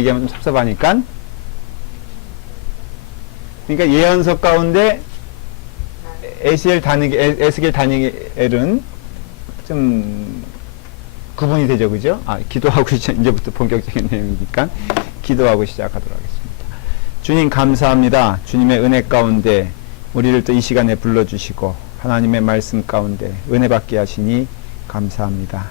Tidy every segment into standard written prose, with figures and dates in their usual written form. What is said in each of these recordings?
얘기하면 좀 섭섭하니까. 그러니까 예언서 가운데 에스겔 다니엘은 좀 구분이 되죠, 그죠? 기도하고 이제부터 본격적인 내용이니까 기도하고 시작하도록 하겠습니다. 주님 감사합니다. 주님의 은혜 가운데 우리를 또 이 시간에 불러주시고 하나님의 말씀 가운데 은혜 받게 하시니 감사합니다.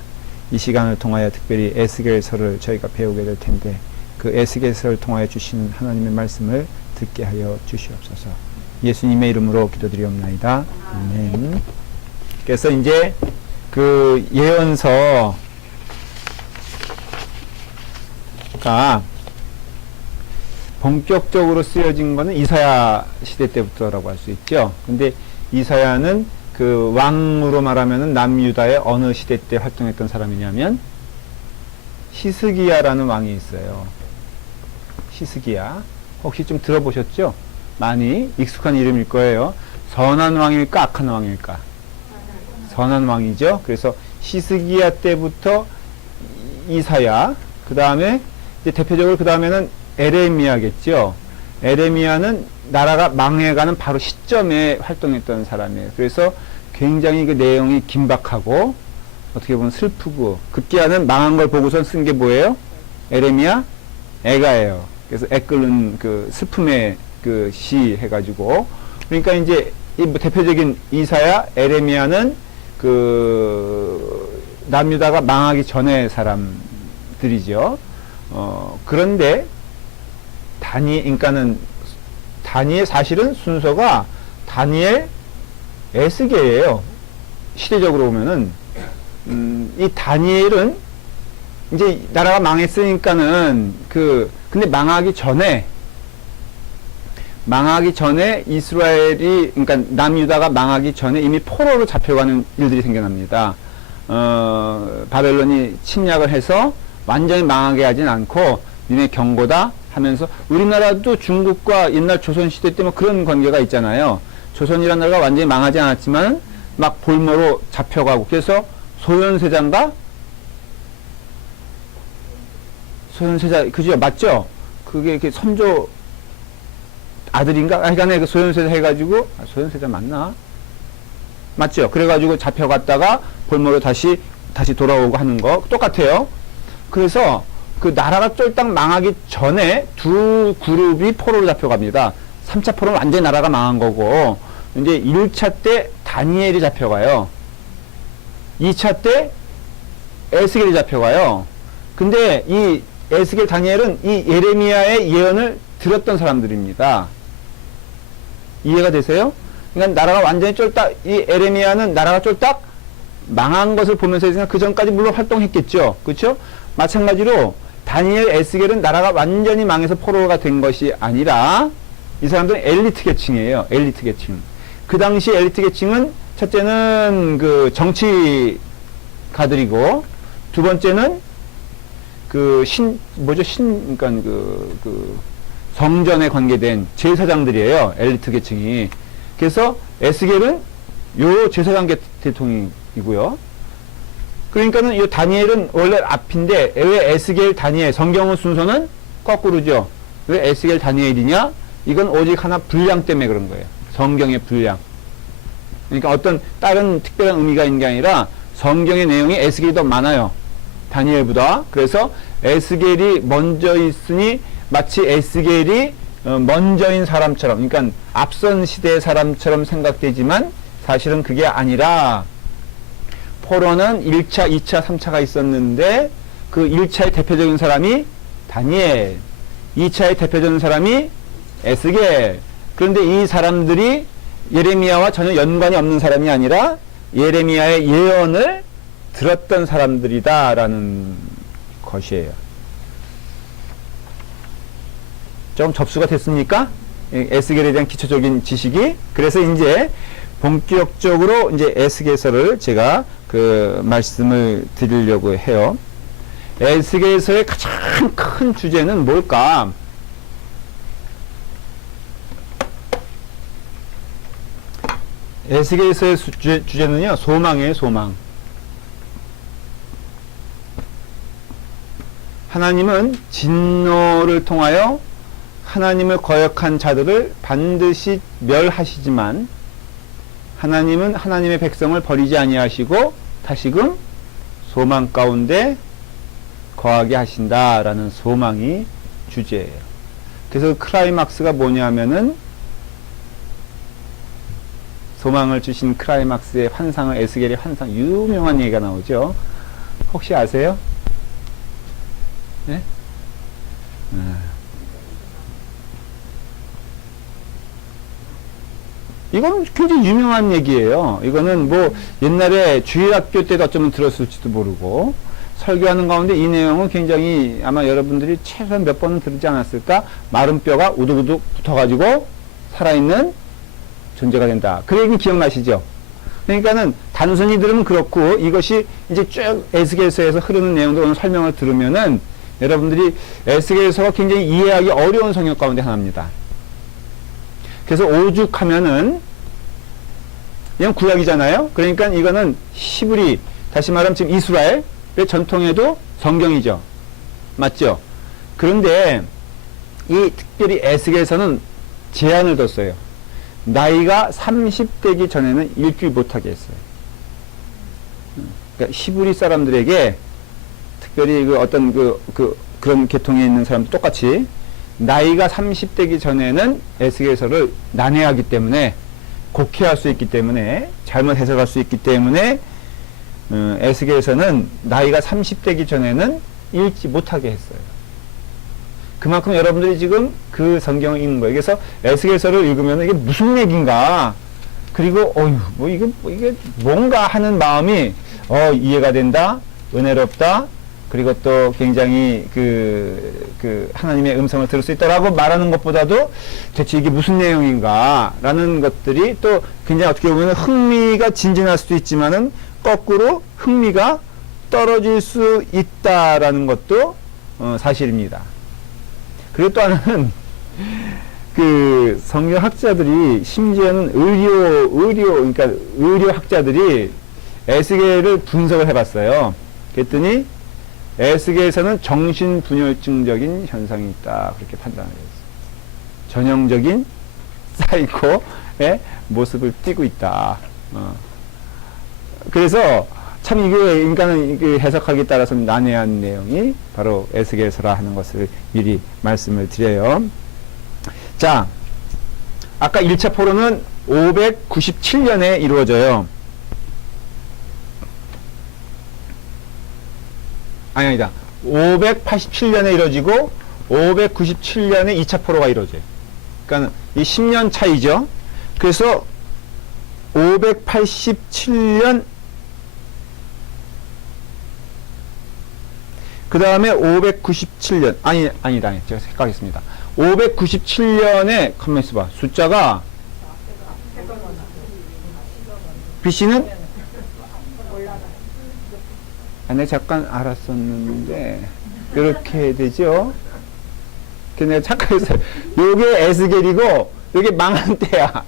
이 시간을 통하여 특별히 에스겔서를 저희가 배우게 될 텐데 그 에스겔서를 통하여 주시는 하나님의 말씀을 듣게 하여 주시옵소서. 예수님의 이름으로 기도드리옵나이다. 아멘. 그래서 이제 그 예언서가 본격적으로 쓰여진 거는 이사야 시대 때부터라고 할 수 있죠. 근데 이사야는 그 왕으로 말하면은 남유다의 어느 시대 때 활동했던 사람이냐면 히스기야라는 왕이 있어요. 히스기야. 혹시 좀 들어보셨죠? 많이 익숙한 이름일 거예요. 선한 왕일까 악한 왕일까? 선한 왕이죠. 그래서 히스기야 때부터 이사야, 그 다음에 이제 대표적으로 그 다음에는 에레미야겠죠. 에레미야는 나라가 망해가는 바로 시점에 활동했던 사람이에요. 그래서 굉장히 그 내용이 긴박하고 어떻게 보면 슬프고 급기야는 망한 걸 보고선 쓴 게 뭐예요? 에레미야? 애가예요. 그래서 애 끓는 그 슬픔의 그 시 해가지고 그러니까 이제 이 뭐 대표적인 이사야, 에레미야는 그 남유다가 망하기 전에 사람들이죠. 그런데 그러니까는 다니엘 사실은 순서가 다니엘, 에스겔이에요. 시대적으로 보면은 이 다니엘은 이제 나라가 망했으니까는 근데 망하기 전에 이스라엘이 그러니까 남유다가 망하기 전에 이미 포로로 잡혀가는 일들이 생겨납니다. 바벨론이 침략을 해서 완전히 망하게 하진 않고 니네 경고다 하면서 우리나라도 중국과 옛날 조선시대 때 뭐 그런 관계가 있잖아요. 조선이라는 나라가 완전히 망하지 않았지만 막 볼모로 잡혀가고 그래서 소현세자인가? 소현세자 그죠? 맞죠? 그게 이렇게 선조 아들인가? 하여간에 그 소현세자 해가지고 소현세자 맞나? 맞죠? 그래가지고 잡혀갔다가 볼모로 다시 돌아오고 하는 거 똑같아요. 그래서 그 나라가 쫄딱 망하기 전에 두 그룹이 포로로 잡혀갑니다. 3차 포로는 완전히 나라가 망한 거고 이제 1차 때 다니엘이 잡혀가요. 2차 때 에스겔이 잡혀가요. 근데 이 에스겔 다니엘은 이 예레미야의 예언을 들었던 사람들입니다. 이해가 되세요? 그러니까 나라가 완전히 쫄딱 이 예레미야는 나라가 쫄딱 망한 것을 보면서 그 전까지 물론 활동했겠죠. 그렇죠? 마찬가지로 다니엘, 에스겔은 나라가 완전히 망해서 포로가 된 것이 아니라 이 사람들은 엘리트 계층이에요. 엘리트 계층. 그 당시 엘리트 계층은 첫째는 그 정치가들이고 두 번째는 그 그러니까 성전에 관계된 제사장들이에요. 엘리트 계층이. 그래서 에스겔은 요 제사장 계통이고요. 그러니까는 이 다니엘은 원래 앞인데 왜 에스겔 다니엘 성경의 순서는 거꾸로죠. 왜 에스겔 다니엘이냐? 이건 오직 하나 분량 때문에 그런 거예요. 성경의 분량. 그러니까 어떤 다른 특별한 의미가 있는 게 아니라 성경의 내용이 에스겔이 더 많아요. 다니엘보다. 그래서 에스겔이 먼저 있으니 마치 에스겔이 먼저인 사람처럼 그러니까 앞선 시대의 사람처럼 생각되지만 사실은 그게 아니라 포로는 1차, 2차, 3차가 있었는데 그 1차의 대표적인 사람이 다니엘, 2차의 대표적인 사람이 에스겔. 그런데 이 사람들이 예레미야와 전혀 연관이 없는 사람이 아니라 예레미야의 예언을 들었던 사람들이다라는 것이에요. 좀 접수가 됐습니까? 에스겔에 대한 기초적인 지식이. 그래서 이제 본격적으로 이제 에스겔서를 제가 그 말씀을 드리려고 해요. 에스겔서의 가장 큰 주제는 뭘까? 에스겔서의 주제는요, 소망이에요, 소망. 하나님은 진노를 통하여 하나님을 거역한 자들을 반드시 멸하시지만 하나님은 하나님의 백성을 버리지 아니하시고 다시금 소망 가운데 거하게 하신다라는 소망이 주제예요. 그래서 크라이막스가 뭐냐면은 소망을 주신 크라이막스의 환상을 에스겔의 환상 유명한 얘기가 나오죠. 혹시 아세요? 네? 이건 굉장히 유명한 얘기예요. 이거는 뭐 옛날에 주일학교 때도 어쩌면 들었을지도 모르고 설교하는 가운데 이 내용은 굉장히 아마 여러분들이 최소한 몇 번은 들지 않았을까? 마른 뼈가 우두우둑 붙어가지고 살아있는 존재가 된다. 그 얘기 기억나시죠? 그러니까는 단순히 들으면 그렇고 이것이 이제 쭉 에스겔서에서 흐르는 내용들 오늘 설명을 들으면은 여러분들이 에스겔서가 굉장히 이해하기 어려운 성역 가운데 하나입니다. 그래서 오죽하면은 이건 구약이잖아요. 그러니까 이거는 히브리 다시 말하면 지금 이스라엘의 전통에도 성경이죠. 맞죠? 그런데 이 특별히 에스겔서는 제한을 뒀어요. 나이가 30대기 전에는 읽지 못하게 했어요. 그러니까 히브리 사람들에게 특별히 그 어떤 그런 계통에 있는 사람도 똑같이 나이가 30대기 전에는 에스겔서를 난해하기 때문에 곡해할 수 있기 때문에 잘못 해석할 수 있기 때문에 에스겔서는 나이가 30대기 전에는 읽지 못하게 했어요. 그만큼 여러분들이 지금 그 성경을 읽는 거예요. 그래서 에스겔서를 읽으면 이게 무슨 얘기인가 그리고 이게 뭔가 하는 마음이 이해가 된다, 은혜롭다, 그리고 또 굉장히 그 하나님의 음성을 들을 수 있다라고 말하는 것보다도 대체 이게 무슨 내용인가라는 것들이 또 굉장히 어떻게 보면 흥미가 진진할 수도 있지만은 거꾸로 흥미가 떨어질 수 있다라는 것도 사실입니다. 그리고 또 하나는 그 성경학자들이 심지어는 그러니까 의료학자들이 에스겔을 분석을 해봤어요. 그랬더니 에스겔에서는 정신분열증적인 현상이 있다. 그렇게 판단을 했어요. 전형적인 사이코의 모습을 띠고 있다. 그래서 참 이게 인간은 해석하기에 따라서 난해한 내용이 바로 에스겔서라 하는 것을 미리 말씀을 드려요. 자, 아까 1차 포로는 597년에 이루어져요. 아니다. 587년에 이루어지고 597년에 2차 포로가 이루어져요. 그러니까 이 10년 차이죠. 그래서 587년 그 다음에 597년 아니다. 제가 헷갈렸습니다. 597년에 가만히 있어봐. 숫자가 BC는 내가 잠깐 알았었는데 이렇게 되죠. 내가 착각했어요. 요게 에스겔이고 요게 망한 때야.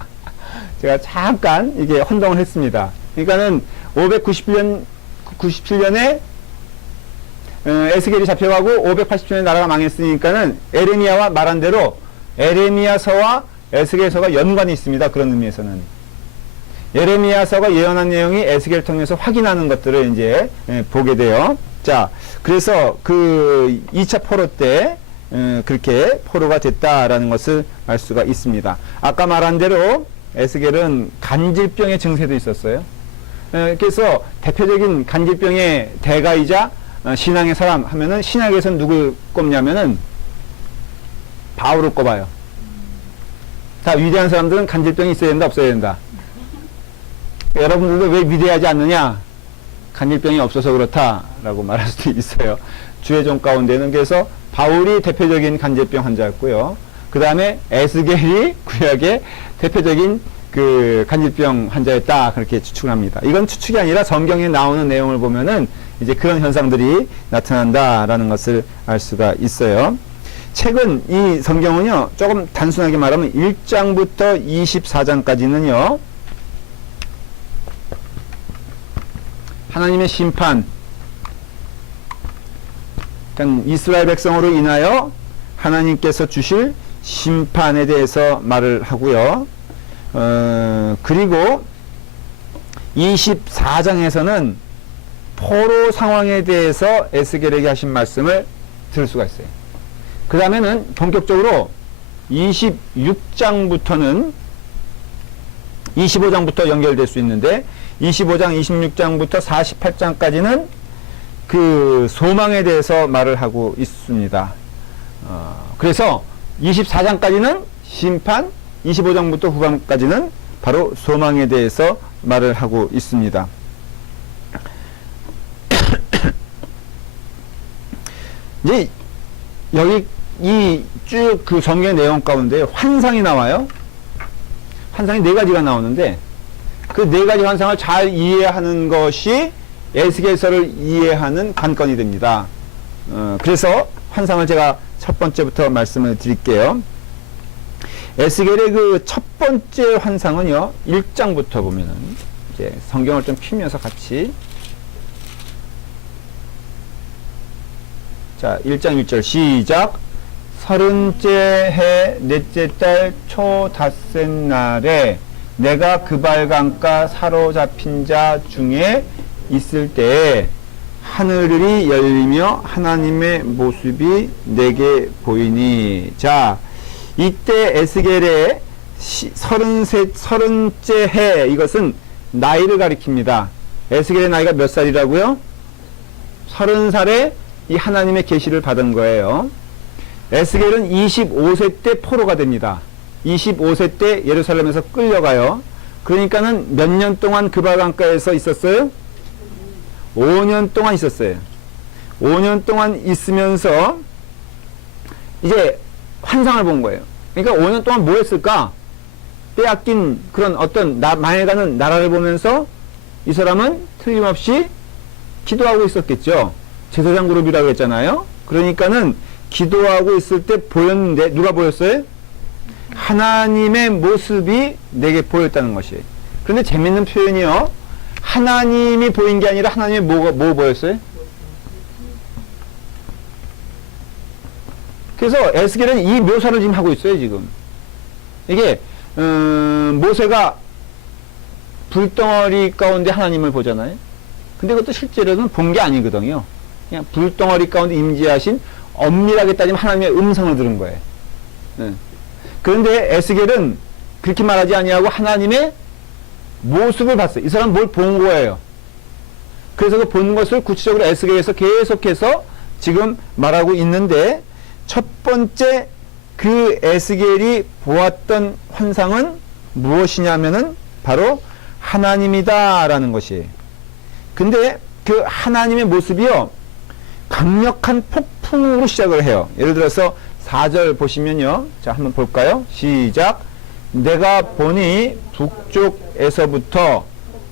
제가 잠깐 이게 혼동을 했습니다. 그러니까는 597년에 에스겔이 잡혀가고 587년에 나라가 망했으니까는 에레미야와 말한 대로 에레미야서와 에스겔서가 연관이 있습니다. 그런 의미에서는 예레미야서가 예언한 내용이 에스겔을 통해서 확인하는 것들을 이제 보게 돼요. 자, 그래서 그 2차 포로 때 그렇게 포로가 됐다라는 것을 알 수가 있습니다. 아까 말한 대로 에스겔은 간질병의 증세도 있었어요. 그래서 대표적인 간질병의 대가이자 신앙의 사람 하면은 신약에서는 누굴 꼽냐면은 바울을 꼽아요. 다 위대한 사람들은 간질병이 있어야 된다, 없어야 된다. 여러분들도 왜 위대하지 않느냐? 간질병이 없어서 그렇다라고 말할 수도 있어요. 주의 종 가운데는 그래서 바울이 대표적인 간질병 환자였고요. 그 다음에 에스겔이 구약의 대표적인 그 간질병 환자였다. 그렇게 추측을 합니다. 이건 추측이 아니라 성경에 나오는 내용을 보면은 이제 그런 현상들이 나타난다라는 것을 알 수가 있어요. 책은 이 성경은요, 조금 단순하게 말하면 1장부터 24장까지는요, 하나님의 심판, 그러니까 이스라엘 백성으로 인하여 하나님께서 주실 심판에 대해서 말을 하고요. 그리고 24장에서는 포로 상황에 대해서 에스겔에게 하신 말씀을 들을 수가 있어요. 그 다음에는 본격적으로 26장부터는 25장부터 연결될 수 있는데 25장, 26장부터 48장까지는 그 소망에 대해서 말을 하고 있습니다. 그래서 24장까지는 심판, 25장부터 후반까지는 바로 소망에 대해서 말을 하고 있습니다. 이제 여기 이 쭉 그 성경 내용 가운데 환상이 나와요. 환상이 4가지가 나오는데 그 4가지 환상을 잘 이해하는 것이 에스겔서를 이해하는 관건이 됩니다. 그래서 환상을 제가 첫 번째부터 말씀을 드릴게요. 에스겔의 그 첫 번째 환상은요, 1장부터 보면은 이제 성경을 좀 피면서 같이 자, 1장 1절 시작. 30째 해 넷째 달 초 닷새 날에 내가 그발강가 사로잡힌 자 중에 있을 때에 하늘이 열리며 하나님의 모습이 내게 보이니. 자, 이때 에스겔의 30째 해, 이것은 나이를 가리킵니다. 에스겔의 나이가 몇 살이라고요? 30살에 이 하나님의 계시를 받은 거예요. 에스겔은 25세 때 포로가 됩니다. 25세 때 예루살렘에서 끌려가요. 그러니까는 몇 년 동안 그발강가에서 있었어요? 5년 동안 있었어요. 5년 동안 있으면서 이제 환상을 본 거예요. 그러니까 5년 동안 뭐 했을까? 빼앗긴 그런 어떤 망해가는 나라를 보면서 이 사람은 틀림없이 기도하고 있었겠죠. 제사장 그룹이라고 했잖아요. 그러니까는 기도하고 있을 때 보였는데 누가 보였어요? 하나님의 모습이 내게 보였다는 것이. 그런데 재밌는 표현이요. 하나님이 보인 게 아니라 하나님의 뭐 보였어요? 그래서 에스겔은 이 묘사를 지금 하고 있어요, 지금. 이게, 모세가 불덩어리 가운데 하나님을 보잖아요. 근데 그것도 실제로는 본 게 아니거든요. 그냥 불덩어리 가운데 임재하신 엄밀하게 따지면 하나님의 음성을 들은 거예요. 네. 그런데 에스겔은 그렇게 말하지 아니하고 하나님의 모습을 봤어요. 이 사람은 뭘 본 거예요. 그래서 그 본 것을 구체적으로 에스겔에서 계속해서 지금 말하고 있는데 첫 번째 그 에스겔이 보았던 환상은 무엇이냐면은 바로 하나님이다라는 것이에요. 근데 그 하나님의 모습이요, 강력한 폭풍으로 시작을 해요. 예를 들어서 4절 보시면요. 자, 한번 볼까요? 시작. 내가 보니 북쪽에서부터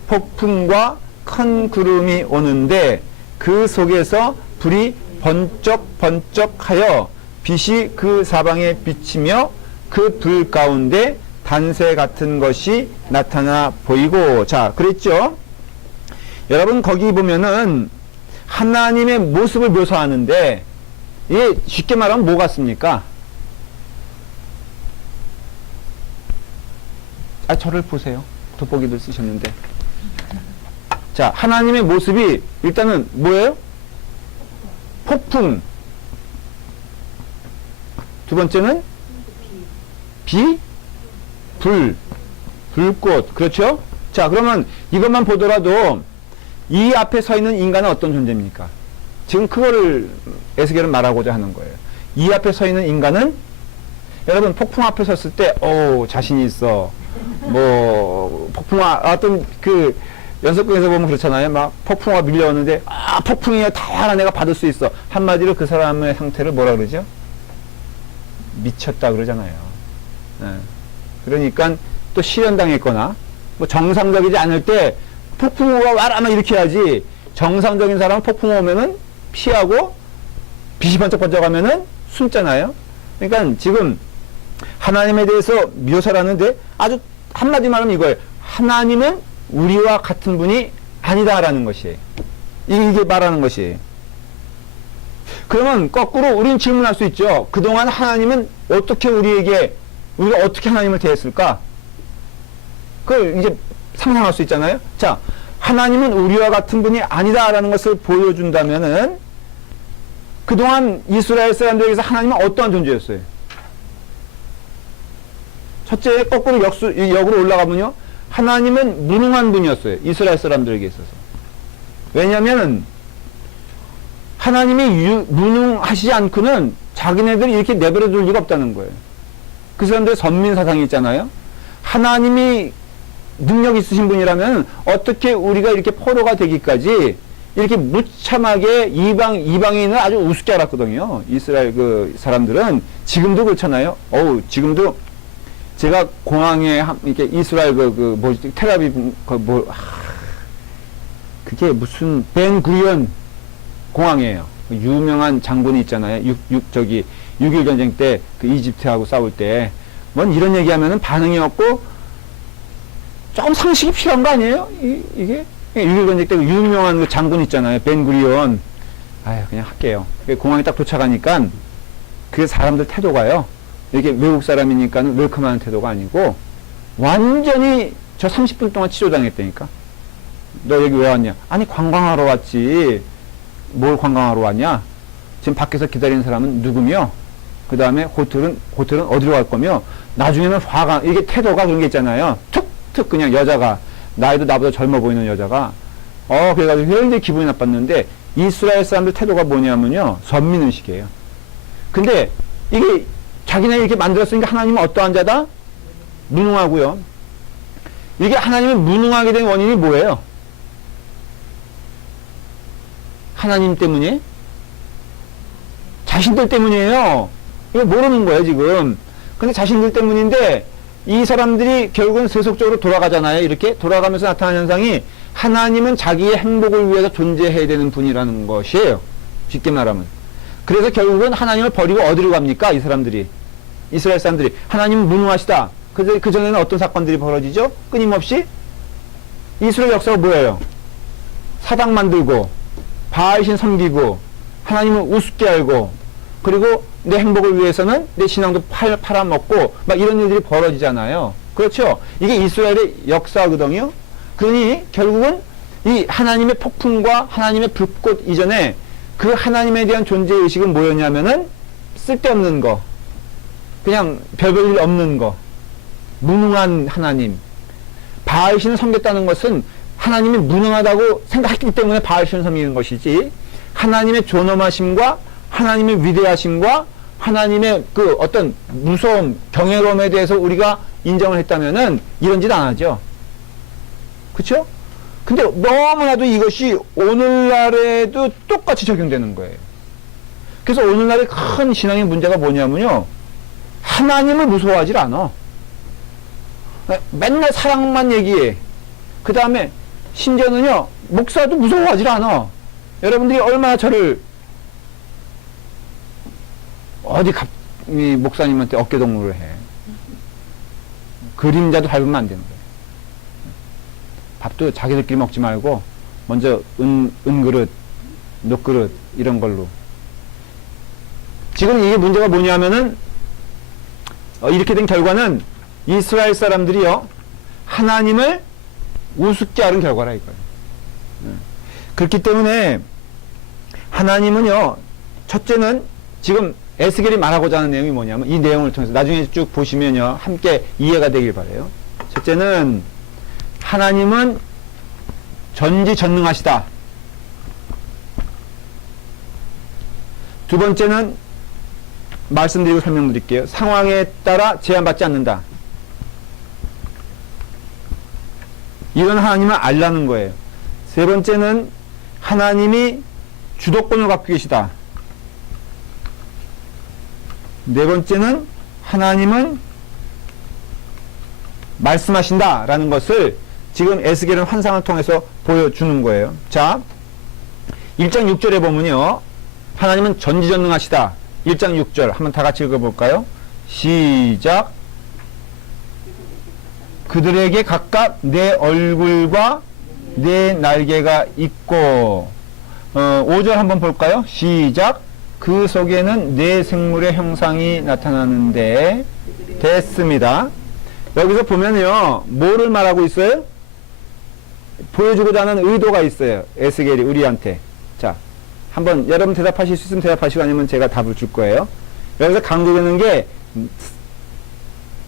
폭풍과 큰 구름이 오는데 그 속에서 불이 번쩍번쩍하여 빛이 그 사방에 비치며 그 불 가운데 단새 같은 것이 나타나 보이고. 자, 그랬죠? 여러분 거기 보면은 하나님의 모습을 묘사하는데 이게 쉽게 말하면 뭐 같습니까? 아, 저를 보세요. 돋보기를 쓰셨는데. 자, 하나님의 모습이 일단은 뭐예요? 폭풍. 두 번째는 비, 불, 불꽃. 그렇죠? 자, 그러면 이것만 보더라도 이 앞에 서 있는 인간은 어떤 존재입니까? 지금 그거를 에스겔은 말하고자 하는 거예요. 이 앞에 서 있는 인간은 여러분 폭풍 앞에 섰을 때 자신이 있어. 뭐 폭풍아 어떤 그 연속극에서 보면 그렇잖아요. 막 폭풍우가 밀려오는데 폭풍이야 다 내가 받을 수 있어. 한마디로 그 사람의 상태를 뭐라 그러죠? 미쳤다 그러잖아요. 네. 그러니까 또 실현당했거나 뭐 정상적이지 않을 때 폭풍우가 와라 막 이렇게 해야지. 정상적인 사람은 폭풍우 오면은 피하고 빛이 번쩍번쩍 하면은 숨잖아요. 그러니까 지금 하나님에 대해서 묘사를 하는데 아주 한마디 말하면 이거예요. 하나님은 우리와 같은 분이 아니다라는 것이에요. 이게 말하는 것이에요. 그러면 거꾸로 우리는 질문할 수 있죠. 그동안 하나님은 어떻게 우리가 어떻게 하나님을 대했을까? 그걸 이제 상상할 수 있잖아요. 자, 하나님은 우리와 같은 분이 아니다라는 것을 보여준다면은 그동안 이스라엘 사람들에게서 하나님은 어떠한 존재였어요? 첫째, 거꾸로 역으로 올라가면요. 하나님은 무능한 분이었어요. 이스라엘 사람들에게 있어서. 왜냐하면 하나님이 무능하시지 않고는 자기네들이 이렇게 내버려 둘 리가 없다는 거예요. 그 사람들의 선민 사상이 있잖아요. 하나님이 능력 있으신 분이라면 어떻게 우리가 이렇게 포로가 되기까지 이렇게 무참하게 이방인을 아주 우습게 알았거든요. 이스라엘 그 사람들은 지금도 그렇잖아요. 지금도 제가 공항에 이렇게 이스라엘 텔아비브 그게 무슨 벤 구리온 공항이에요. 유명한 장군이 있잖아요. 6.1 전쟁 때 그 이집트하고 싸울 때 뭔 이런 얘기하면은 반응이 없고 조금 상식이 필요한 거 아니에요? 이게 6.1 전쟁 때 유명한 그 장군 있잖아요. 벤 구리온. 그냥 할게요. 공항에 딱 도착하니까 그 사람들 태도가요. 이렇게 외국 사람이니까는 웰컴하는 태도가 아니고 완전히 저 30분 동안 치료당했다니까. 너 여기 왜 왔냐? 아니 관광하러 왔지. 뭘 관광하러 왔냐? 지금 밖에서 기다리는 사람은 누구며? 그 다음에 호텔은 어디로 갈 거며? 나중에는 이게 태도가 그런 게 있잖아요. 툭툭 그냥 여자가, 나이도 나보다 젊어 보이는 여자가, 그래가지고 굉장히 기분이 나빴는데, 이스라엘 사람들 태도가 뭐냐면요. 선민의식이에요. 근데 이게 자기네 이렇게 만들었으니까 하나님은 어떠한 자다? 무능하고요. 이게 하나님이 무능하게 된 원인이 뭐예요? 하나님 때문에? 자신들 때문이에요. 이거 모르는 거예요, 지금. 근데 자신들 때문인데, 이 사람들이 결국은 세속적으로 돌아가잖아요. 이렇게 돌아가면서 나타나는 현상이 하나님은 자기의 행복을 위해서 존재해야 되는 분이라는 것이에요. 쉽게 말하면. 그래서 결국은 하나님을 버리고 어디로 갑니까? 이 사람들이. 이스라엘 사람들이. 하나님은 무능하시다. 그전에는 어떤 사건들이 벌어지죠? 끊임없이 이스라엘 역사가 뭐예요? 사당 만들고 바알신 섬기고 하나님을 우습게 알고 그리고 내 행복을 위해서는 내 신앙도 팔아먹고 막 이런 일들이 벌어지잖아요. 그렇죠? 이게 이스라엘의 역사거든요. 그러니 결국은 이 하나님의 폭풍과 하나님의 불꽃 이전에 그 하나님에 대한 존재의식은 뭐였냐면은 쓸데없는 거, 그냥 별볼 일 없는 거, 무능한 하나님. 바알신을 섬겼다는 것은 하나님이 무능하다고 생각했기 때문에 바알신을 섬기는 것이지, 하나님의 존엄하심과 하나님의 위대하심과 하나님의 그 어떤 무서움, 경외로움에 대해서 우리가 인정을 했다면은 이런 짓 안 하죠. 그쵸? 근데 너무나도 이것이 오늘날에도 똑같이 적용되는 거예요. 그래서 오늘날의 큰 신앙의 문제가 뭐냐면요. 하나님을 무서워하질 않아. 맨날 사랑만 얘기해. 그 다음에 심지어는요, 목사도 무서워하질 않아. 여러분들이 얼마나 저를 어디 목사님한테 어깨동무를 해. 그림자도 밟으면 안 되는 거예요. 밥도 자기들끼리 먹지 말고 먼저 은그릇, 녹그릇 이런 걸로. 지금 이게 문제가 뭐냐면은 이렇게 된 결과는 이스라엘 사람들이요, 하나님을 우습게 하는 결과라 이거예요. 그렇기 때문에 하나님은요, 첫째는 지금 에스겔이 말하고자 하는 내용이 뭐냐면, 이 내용을 통해서 나중에 쭉 보시면요, 함께 이해가 되길 바라요. 첫째는 하나님은 전지전능하시다. 두 번째는 말씀드리고 설명드릴게요. 상황에 따라 제한받지 않는다. 이런 하나님을 알라는 거예요. 세 번째는 하나님이 주도권을 갖고 계시다. 네 번째는 하나님은 말씀하신다라는 것을 지금 에스겔은 환상을 통해서 보여주는 거예요. 자, 1장 6절에 보면요, 하나님은 전지전능하시다. 1장 6절 한번 다 같이 읽어볼까요? 시작. 그들에게 각각 내 얼굴과 내 날개가 있고, 5절 한번 볼까요? 시작. 그 속에는 네 생물의 형상이 나타나는데 됐습니다. 여기서 보면요, 뭐를 말하고 있어요? 보여주고자 하는 의도가 있어요. 에스겔이 우리한테. 자, 한번 여러분 대답하실 수 있으면 대답하시고 아니면 제가 답을 줄 거예요. 여기서 강조되는 게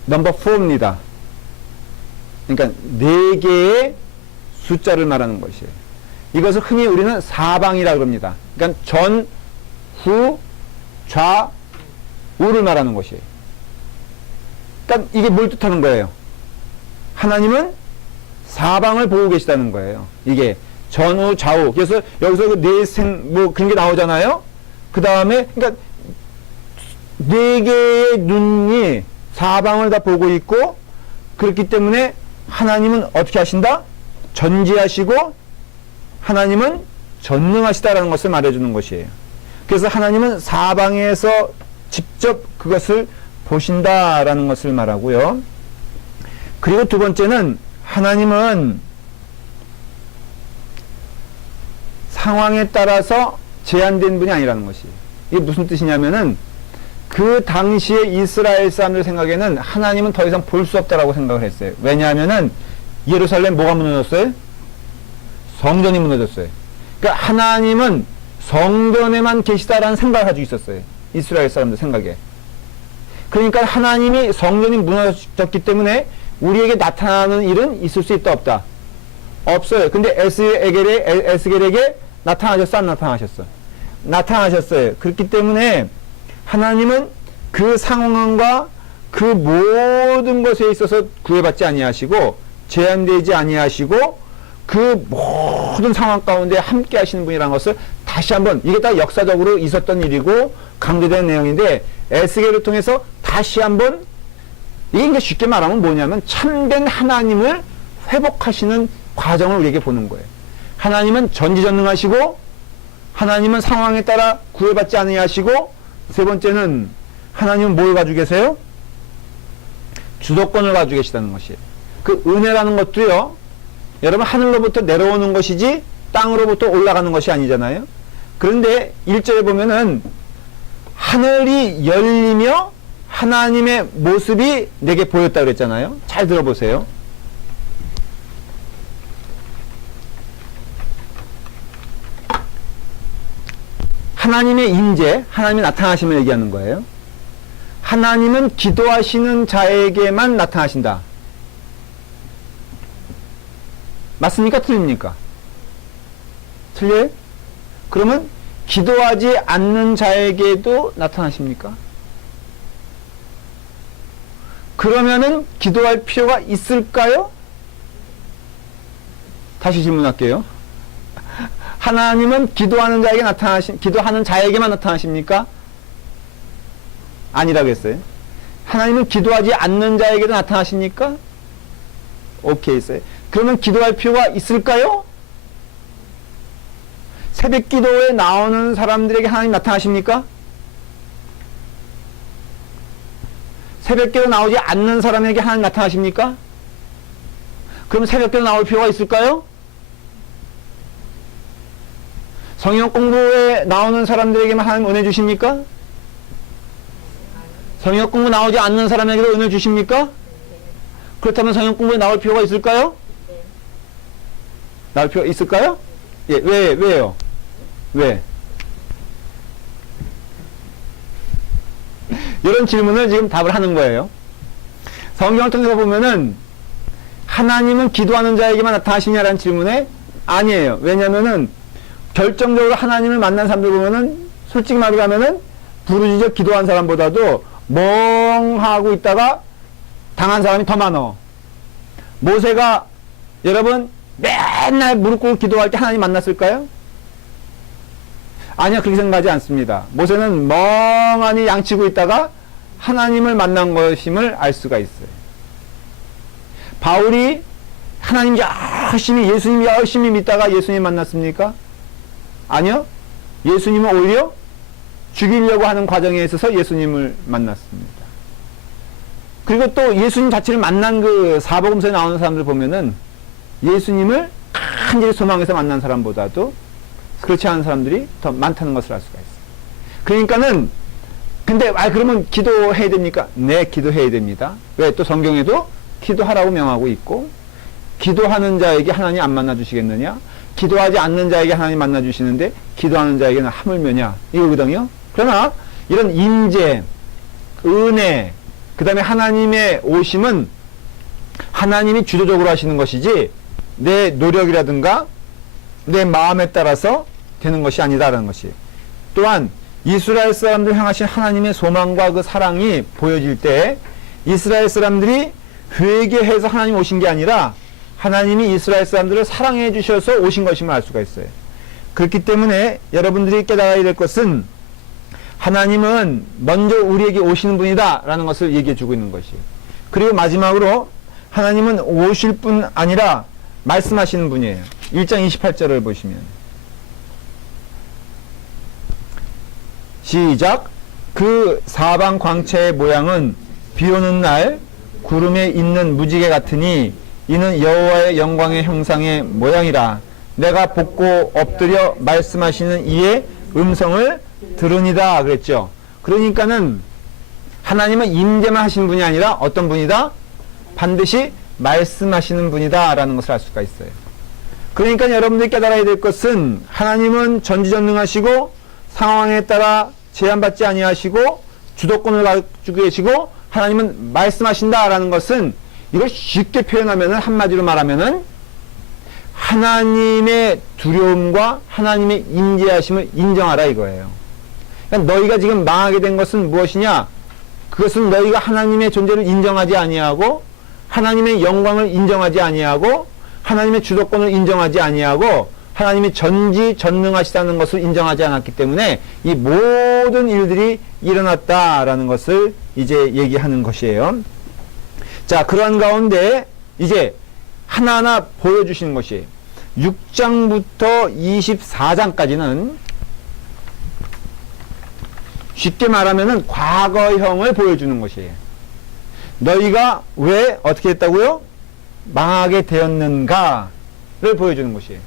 넘버 4입니다. 그러니까 4개의 숫자를 말하는 것이에요. 이것을 흔히 우리는 사방이라고 합니다. 그러니까 전, 후, 좌, 우를 말하는 것이에요. 그러니까 이게 뭘 뜻하는 거예요? 하나님은 사방을 보고 계시다는 거예요. 이게 전후, 좌우. 그래서 여기서 뭐 그런 게 나오잖아요. 그 다음에 그러니까 4개의 눈이 사방을 다 보고 있고, 그렇기 때문에 하나님은 어떻게 하신다? 전지하시고 하나님은 전능하시다라는 것을 말해주는 것이에요. 그래서 하나님은 사방에서 직접 그것을 보신다라는 것을 말하고요. 그리고 두 번째는 하나님은 상황에 따라서 제한된 분이 아니라는 것이에요. 이게 무슨 뜻이냐면은 그 당시에 이스라엘 사람들 생각에는 하나님은 더 이상 볼 수 없다라고 생각을 했어요. 왜냐하면은 예루살렘 뭐가 무너졌어요? 성전이 무너졌어요. 그러니까 하나님은 성전에만 계시다라는 생각을 가지고 있었어요. 이스라엘 사람들 생각에. 그러니까 하나님이 성전이 무너졌기 때문에 우리에게 나타나는 일은 있을 수 있다 없다? 없어요. 근데 에스겔에게 나타나셨어 안 나타나셨어? 나타나셨어요. 그렇기 때문에 하나님은 그 상황과 그 모든 것에 있어서 구애받지 아니하시고 제한되지 아니하시고 그 모든 상황 가운데 함께 하시는 분이라는 것을 다시 한번, 이게 다 역사적으로 있었던 일이고 강조된 내용인데 에스겔을 통해서 다시 한번, 이게 쉽게 말하면 뭐냐면 참된 하나님을 회복하시는 과정을 우리에게 보는 거예요. 하나님은 전지전능하시고 하나님은 상황에 따라 구애받지 아니하시고, 세 번째는 하나님은 뭘 가지고 계세요? 주도권을 가지고 계시다는 것이에요. 그 은혜라는 것도요, 여러분 하늘로부터 내려오는 것이지 땅으로부터 올라가는 것이 아니잖아요. 그런데 1절에 보면은 하늘이 열리며 하나님의 모습이 내게 보였다 그랬잖아요. 잘 들어보세요. 하나님의 임재, 하나님이 나타나심을 얘기하는 거예요. 하나님은 기도하시는 자에게만 나타나신다. 맞습니까? 틀립니까? 틀려요? 그러면 기도하지 않는 자에게도 나타나십니까? 그러면은 기도할 필요가 있을까요? 다시 질문할게요. 하나님은 기도하는 자에게 기도하는 자에게만 나타나십니까? 아니라고 했어요. 하나님은 기도하지 않는 자에게도 나타나십니까? 오케이 했어요. 그러면 기도할 필요가 있을까요? 새벽 기도에 나오는 사람들에게 하나님 나타나십니까? 새벽 기도 나오지 않는 사람에게 하나님 나타나십니까? 그럼 새벽 기도 나올 필요가 있을까요? 성경 공부에 나오는 사람들에게만 하나님 은혜 주십니까? 성경 공부 나오지 않는 사람에게도 은혜 주십니까? 그렇다면 성경 공부에 나올 필요가 있을까요? 나올 필요가 있을까요? 예, 왜요? 왜? 이런 질문을 지금 답을 하는 거예요. 성경을 통해서 보면은 하나님은 기도하는 자에게만 나타나시냐라는 질문에 아니에요. 왜냐면은 결정적으로 하나님을 만난 사람들 보면은 솔직히 말하면은 부르짖어 기도한 사람보다도 멍하고 있다가 당한 사람이 더 많어. 모세가 여러분 맨날 무릎 꿇고 기도할 때 하나님 만났을까요? 아니요, 그렇게 생각하지 않습니다. 모세는 멍하니 양치고 있다가 하나님을 만난 것임을 알 수가 있어요. 바울이 하나님 예수님 열심히 믿다가 예수님 만났습니까? 아니요. 예수님은 오히려 죽이려고 하는 과정에 있어서 예수님을 만났습니다. 그리고 또 예수님 자체를 만난 그 사복음서에 나오는 사람들 보면은 예수님을 간절히 소망해서 만난 사람보다도 그렇지 않은 사람들이 더 많다는 것을 알 수가 있어요. 그러니까는 근데 그러면 기도해야 됩니까? 네, 기도해야 됩니다. 왜? 또 성경에도 기도하라고 명하고 있고, 기도하는 자에게 하나님 안 만나 주시겠느냐? 기도하지 않는 자에게 하나님 만나 주시는데 기도하는 자에게는 하물며냐? 이거거든요. 그러나 이런 임재, 은혜, 그 다음에 하나님의 오심은 하나님이 주도적으로 하시는 것이지 내 노력이라든가 내 마음에 따라서 되는 것이 아니다라는 것이. 또한 이스라엘 사람들 향하신 하나님의 소망과 그 사랑이 보여질 때 이스라엘 사람들이 회개해서 하나님 오신 게 아니라 하나님이 이스라엘 사람들을 사랑해 주셔서 오신 것임을 알 수가 있어요. 그렇기 때문에 여러분들이 깨달아야 될 것은 하나님은 먼저 우리에게 오시는 분이다 라는 것을 얘기해 주고 있는 것이에요. 그리고 마지막으로 하나님은 오실 뿐 아니라 말씀하시는 분이에요. 1장 28절을 보시면 시작. 그 사방 광채의 모양은 비오는 날 구름에 있는 무지개 같으니 이는 여호와의 영광의 형상의 모양이라. 내가 볶고 엎드려 말씀하시는 이의 음성을 들으니라 그랬죠. 그러니까는 하나님은 임재만 하시는 분이 아니라 어떤 분이다? 반드시 말씀하시는 분이다 라는 것을 알 수가 있어요. 그러니까 여러분들이 깨달아야 될 것은 하나님은 전지전능하시고 상황에 따라 제한받지 아니하시고 주도권을 가지고 계시고 하나님은 말씀하신다라는 것은 이걸 쉽게 표현하면은 한마디로 말하면은 하나님의 두려움과 하나님의 임재하심을 인정하라 이거예요. 그러니까 너희가 지금 망하게 된 것은 무엇이냐? 그것은 너희가 하나님의 존재를 인정하지 아니하고 하나님의 영광을 인정하지 아니하고 하나님의 주도권을 인정하지 아니하고 하나님이 전지전능하시다는 것을 인정하지 않았기 때문에 이 모든 일들이 일어났다라는 것을 이제 얘기하는 것이에요. 자, 그러한 가운데 이제 하나하나 보여주시는 것이 6장부터 24장까지는 쉽게 말하면은 과거형을 보여주는 것이에요. 너희가 왜 어떻게 했다고요? 망하게 되었는가를 보여주는 것이에요.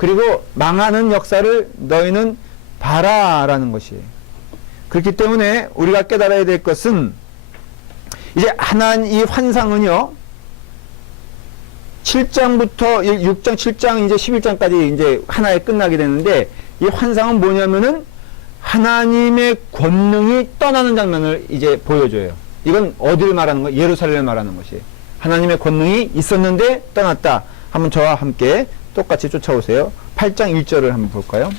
그리고 망하는 역사를 너희는 봐라라는 것이에요. 그렇기 때문에 우리가 깨달아야 될 것은 이제 하나님 이 환상은요 7장부터 6장, 7장, 이제 11장까지 이제 하나에 끝나게 되는데 이 환상은 뭐냐면은 하나님의 권능이 떠나는 장면을 이제 보여줘요. 이건 어디를 말하는 거예요? 예루살렘을 말하는 것이에요. 하나님의 권능이 있었는데 떠났다. 한번 저와 함께 똑같이 쫓아오세요. 8장 1절을 한번 볼까요?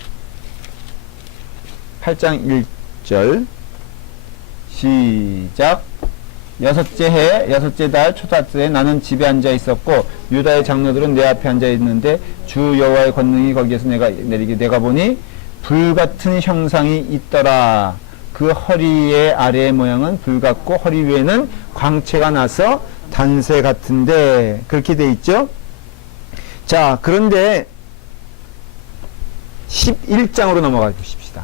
8장 1절 시작. 여섯째 해 여섯째 달 초다트에 나는 집에 앉아 있었고 유다의 장로들은 내 앞에 앉아 있는데 주 여호와의 권능이 거기에서 내가 보니 불같은 형상이 있더라. 그 허리의 아래의 모양은 불같고 허리 위에는 광채가 나서 단새 같은데 그렇게 돼 있죠. 자, 그런데 11장으로 넘어가 주십시다.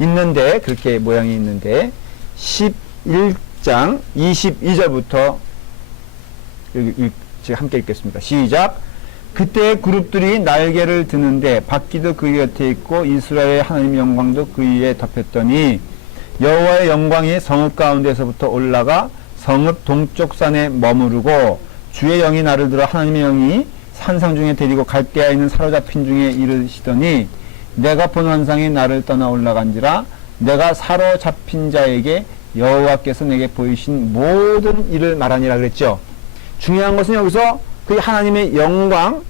있는데 그렇게 모양이 있는데 11장 22절부터 함께 읽겠습니다. 시작. 그때 그룹들이 날개를 드는데 바퀴도 그 곁에 있고 이스라엘의 하나님 영광도 그 위에 덮였더니 여호와의 영광이 성읍 가운데서부터 올라가 성읍 동쪽 산에 머무르고 주의 영이 나를 들어 하나님의 영이 산상 중에 데리고 갈대아에 있는 사로잡힌 중에 이르시더니 내가 본 환상이 나를 떠나 올라간지라. 내가 사로잡힌 자에게 여호와께서 내게 보이신 모든 일을 말하니라 그랬죠. 중요한 것은 여기서 그 하나님의 영광,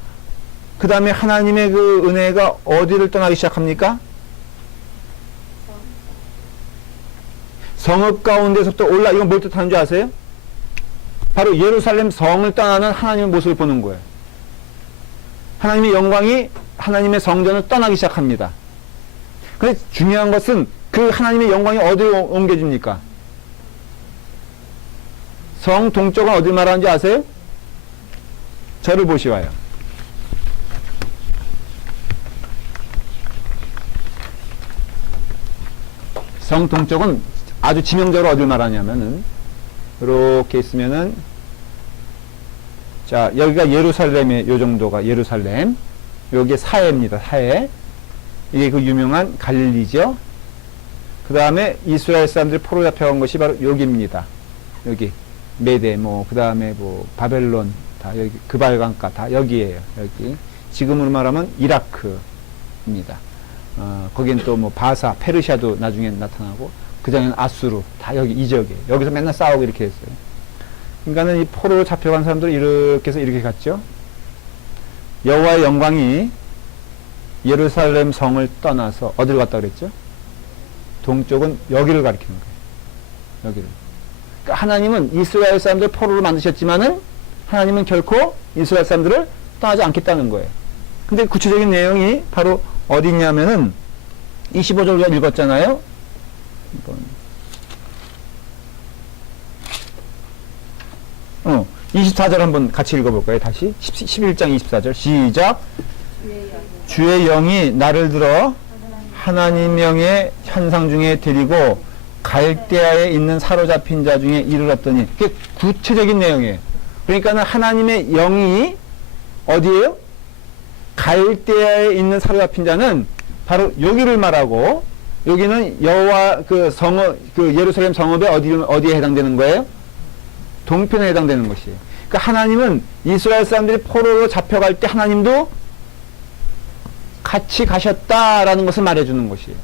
그 다음에 하나님의 그 은혜가 어디를 떠나기 시작합니까? 성읍 가운데서부터 이건 뭘 뜻하는 줄 아세요? 바로 예루살렘 성을 떠나는 하나님의 모습을 보는 거예요. 하나님의 영광이 하나님의 성전을 떠나기 시작합니다. 근데 중요한 것은 그 하나님의 영광이 어디로 옮겨집니까? 성 동쪽은 어딜 말하는지 아세요? 저를 보시와요. 성 동쪽은 아주 지명적으로 어딜 말하냐면은 이렇게 있으면은 자, 여기가 예루살렘의 요 정도가 예루살렘. 여기 사해입니다. 사해. 이게 그 유명한 갈릴리죠. 그 다음에 이스라엘 사람들이 포로 잡혀간 것이 바로 여기입니다. 여기 메대 그 다음에 바벨론 다 여기 그발강가 다 여기에요. 여기 지금으로 말하면 이라크입니다. 거긴 또 바사 페르시아도 나중에 나타나고 그 전에는 아수르 다 여기 이 지역에 여기서 맨날 싸우고 이렇게 했어요. 그러니까는 이 포로로 잡혀간 사람들이 이렇게 해서 이렇게 갔죠. 여호와의 영광이 예루살렘 성을 떠나서 어디로 갔다 그랬죠? 동쪽은 여기를 가리키는 거예요. 여기를. 그러니까 하나님은 이스라엘 사람들 포로로 만드셨지만은 하나님은 결코 이스라엘 사람들을 떠나지 않겠다는 거예요. 근데 구체적인 내용이 바로 어디 있냐면은 25절 우리가 읽었잖아요. 24절 한번 같이 읽어볼까요? 다시 11장 24절 시작. 주의 영이 나를 들어 하나님 명의 현상 중에 데리고 갈대아에 있는 사로잡힌 자 중에 이르렀더니 그게 구체적인 내용이에요. 그러니까는 하나님의 영이 어디에요? 갈대아에 있는 사로잡힌 자는 바로 여기를 말하고 여기는 여호와 예루살렘 성읍의 어디에 해당되는 거예요? 동편에 해당되는 것이에요. 그러니까 하나님은 이스라엘 사람들이 포로로 잡혀갈 때 하나님도 같이 가셨다라는 것을 말해주는 것이에요.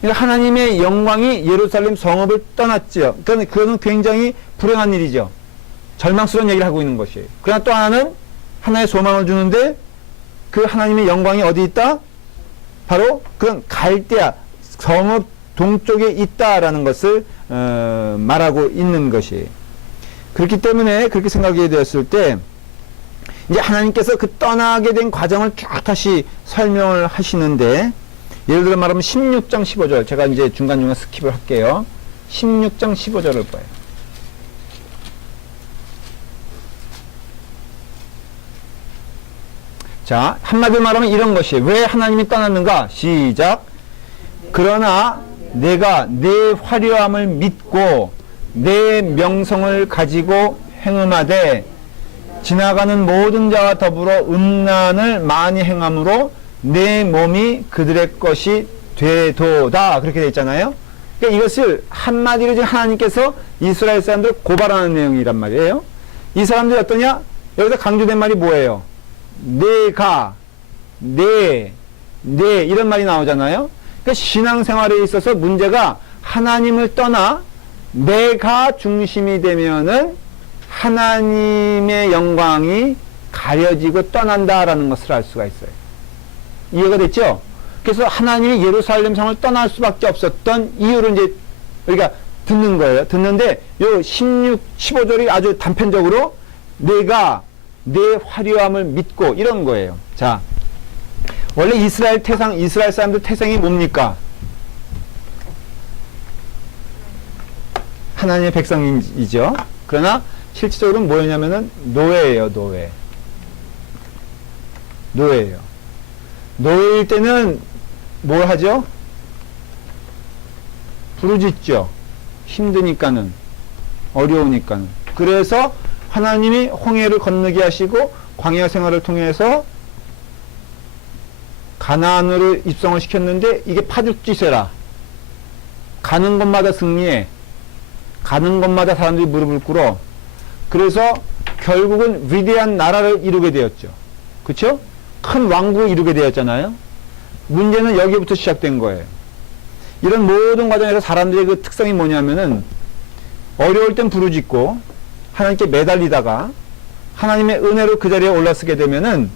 그러니까 하나님의 영광이 예루살렘 성읍을 떠났죠. 그러니까 그거는 굉장히 불행한 일이죠. 절망스러운 얘기를 하고 있는 것이에요. 그러나 또 하나는 하나의 소망을 주는데 그 하나님의 영광이 어디 있다? 바로 그런 갈대아 성읍 동쪽에 있다라는 것을 말하고 있는 것이에요. 그렇기 때문에 그렇게 생각이 되었을 때 이제 하나님께서 그 떠나게 된 과정을 쭉 다시 설명을 하시는데 예를 들어 말하면 16장 15절 제가 이제 중간중간 스킵을 할게요. 16장 15절을 봐요. 자, 한마디로 말하면 이런 것이에요. 왜 하나님이 떠났는가? 시작. 그러나 내가 내 화려함을 믿고 내 명성을 가지고 행음하되 지나가는 모든 자와 더불어 음란을 많이 행함으로 내 몸이 그들의 것이 되도다. 그렇게 되어 있잖아요. 그러니까 이것을 한마디로 지금 하나님께서 이스라엘 사람들을 고발하는 내용이란 말이에요. 이 사람들이 어떠냐? 여기서 강조된 말이 뭐예요? 내가, 내 이런 말이 나오잖아요. 그러니까 신앙생활에 있어서 문제가 하나님을 떠나 내가 중심이 되면은 하나님의 영광이 가려지고 떠난다라는 것을 알 수가 있어요. 이해가 됐죠? 그래서 하나님이 예루살렘 성을 떠날 수밖에 없었던 이유를 이제 우리가 듣는 거예요. 듣는데 요 16, 15절이 아주 단편적으로 내가 내 화려함을 믿고 이런 거예요. 자, 원래 이스라엘 사람들 태생이 뭡니까? 하나님의 백성이죠. 그러나 실질적으로는 뭐였냐면은 노예예요. 노예예요. 노예일 때는 뭘 하죠? 부르짖죠. 힘드니까는, 어려우니까는. 그래서 하나님이 홍해를 건너게 하시고 광야 생활을 통해서 가나안으로 입성을 시켰는데 이게 파죽지세라. 가는 곳마다 승리해. 가는 곳마다 사람들이 무릎을 꿇어. 그래서 결국은 위대한 나라를 이루게 되었죠. 그쵸? 큰 왕국을 이루게 되었잖아요. 문제는 여기부터 시작된 거예요. 이런 모든 과정에서 사람들의 그 특성이 뭐냐면은 어려울 땐 부르짖고 하나님께 매달리다가 하나님의 은혜로 그 자리에 올라서게 되면은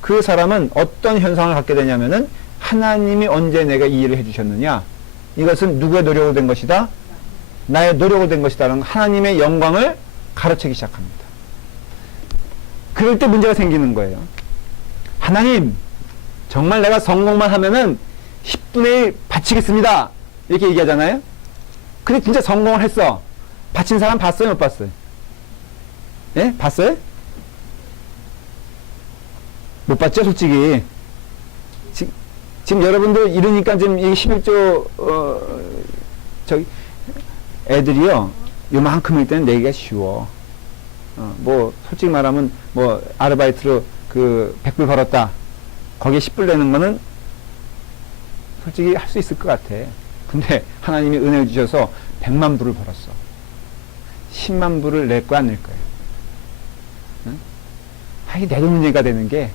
그 사람은 어떤 현상을 갖게 되냐면은 하나님이 언제 내가 이 일을 해주셨느냐? 이것은 누구의 노력으로 된 것이다? 나의 노력으로 된 것이다라는 하나님의 영광을 가르치기 시작합니다. 그럴 때 문제가 생기는 거예요. 하나님, 정말 내가 성공만 하면은 10분의 1 바치겠습니다. 이렇게 얘기하잖아요. 근데 진짜 성공을 했어. 바친 사람 봤어요? 못 봤어요? 예? 봤어요? 못 봤죠? 솔직히. 지금 여러분들 이러니까 지금 이 11조, 애들이요, 요만큼일 때는 내기가 쉬워. 솔직히 말하면, 아르바이트로 100불 벌었다. 거기에 10불 내는 거는 솔직히 할 수 있을 것 같아. 근데 하나님이 은혜를 주셔서 100만 불을 벌었어. 10만 불을 낼 거야, 안 낼 거야? 응? 아, 이게 내도 문제가 되는 게,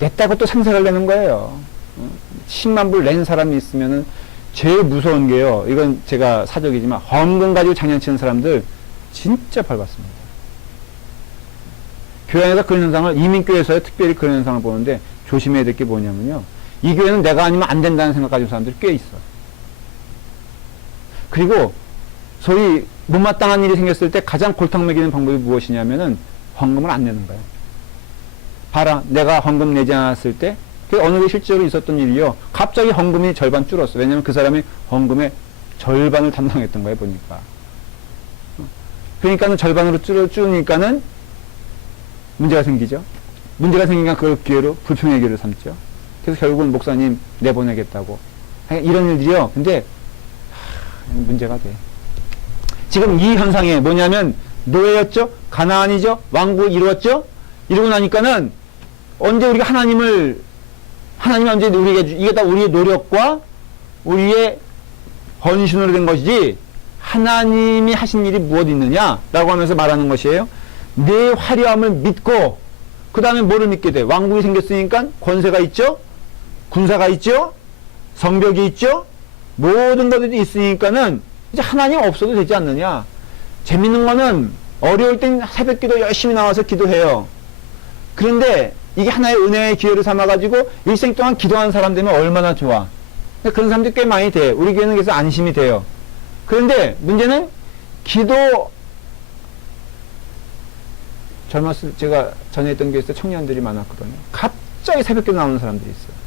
냈다고 또 생색을 내는 거예요. 10만 불 낸 사람이 있으면은, 제일 무서운 게요, 이건 제가 사적이지만, 헌금 가지고 장난치는 사람들, 진짜 벌 받습니다. 교회 안에서 그런 현상을, 이민교회에서 특별히 그런 현상을 보는데, 조심해야 될 게 뭐냐면요, 이 교회는 내가 아니면 안 된다는 생각 가지고 사람들이 꽤 있어. 그리고, 소위, 못마땅한 일이 생겼을 때 가장 골탕 먹이는 방법이 무엇이냐면은, 헌금을 안 내는 거예요. 봐라, 내가 헌금 내지 않았을 때, 그 어느 게 실제로 있었던 일이요. 갑자기 헌금이 절반 줄었어. 왜냐면 그 사람이 헌금의 절반을 담당했던 거예요, 보니까. 그러니까는 절반으로 줄으니까는 문제가 생기죠. 문제가 생기니까 그걸 기회로 불평의 기회를 삼죠. 그래서 결국은 목사님 내보내겠다고. 이런 일들이요. 근데, 문제가 돼. 지금 이 현상에 뭐냐면, 노예였죠? 가나안이죠? 왕국을 이루었죠? 이러고 나니까는, 언제 우리가 하나님이 언제 우리에게, 이게 다 우리의 노력과 우리의 헌신으로 된 것이지, 하나님이 하신 일이 무엇 있느냐라고 하면서 말하는 것이에요. 내 화려함을 믿고, 그 다음에 뭐를 믿게 돼? 왕국이 생겼으니까 권세가 있죠? 군사가 있죠? 성벽이 있죠? 모든 것들이 있으니까는 이제 하나님 없어도 되지 않느냐. 재밌는 거는 어려울 땐 새벽 기도 열심히 나와서 기도해요. 그런데 이게 하나의 은혜의 기회를 삼아가지고 일생 동안 기도하는 사람 되면 얼마나 좋아. 그런 사람들이 꽤 많이 돼. 우리 교회는 그래서 안심이 돼요. 그런데 문제는 기도, 젊었을 제가 전에 있던 교회에서 청년들이 많았거든요. 갑자기 새벽 기도 나오는 사람들이 있어요.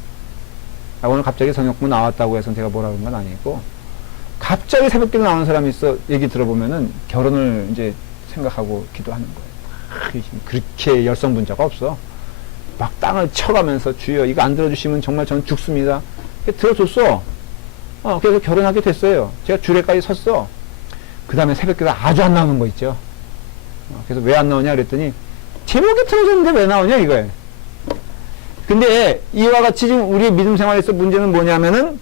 오늘 갑자기 성역부 나왔다고 해서 제가 뭐라 그런 건 아니고, 갑자기 새벽 기도 나오는 사람이 있어. 얘기 들어보면은 결혼을 이제 생각하고 기도하는 거예요. 그렇게 열성분자가 없어. 막 땅을 쳐가면서 주여 이거 안 들어주시면 정말 저는 죽습니다. 들어줬어. 그래서 결혼하게 됐어요. 제가 주례까지 섰어. 그 다음에 새벽 기도 아주 안 나오는 거 있죠. 그래서 왜 안 나오냐 그랬더니 제목이 틀어졌는데 왜 나오냐 이거예요. 근데 이와 같이 지금 우리의 믿음 생활에서 문제는 뭐냐면은,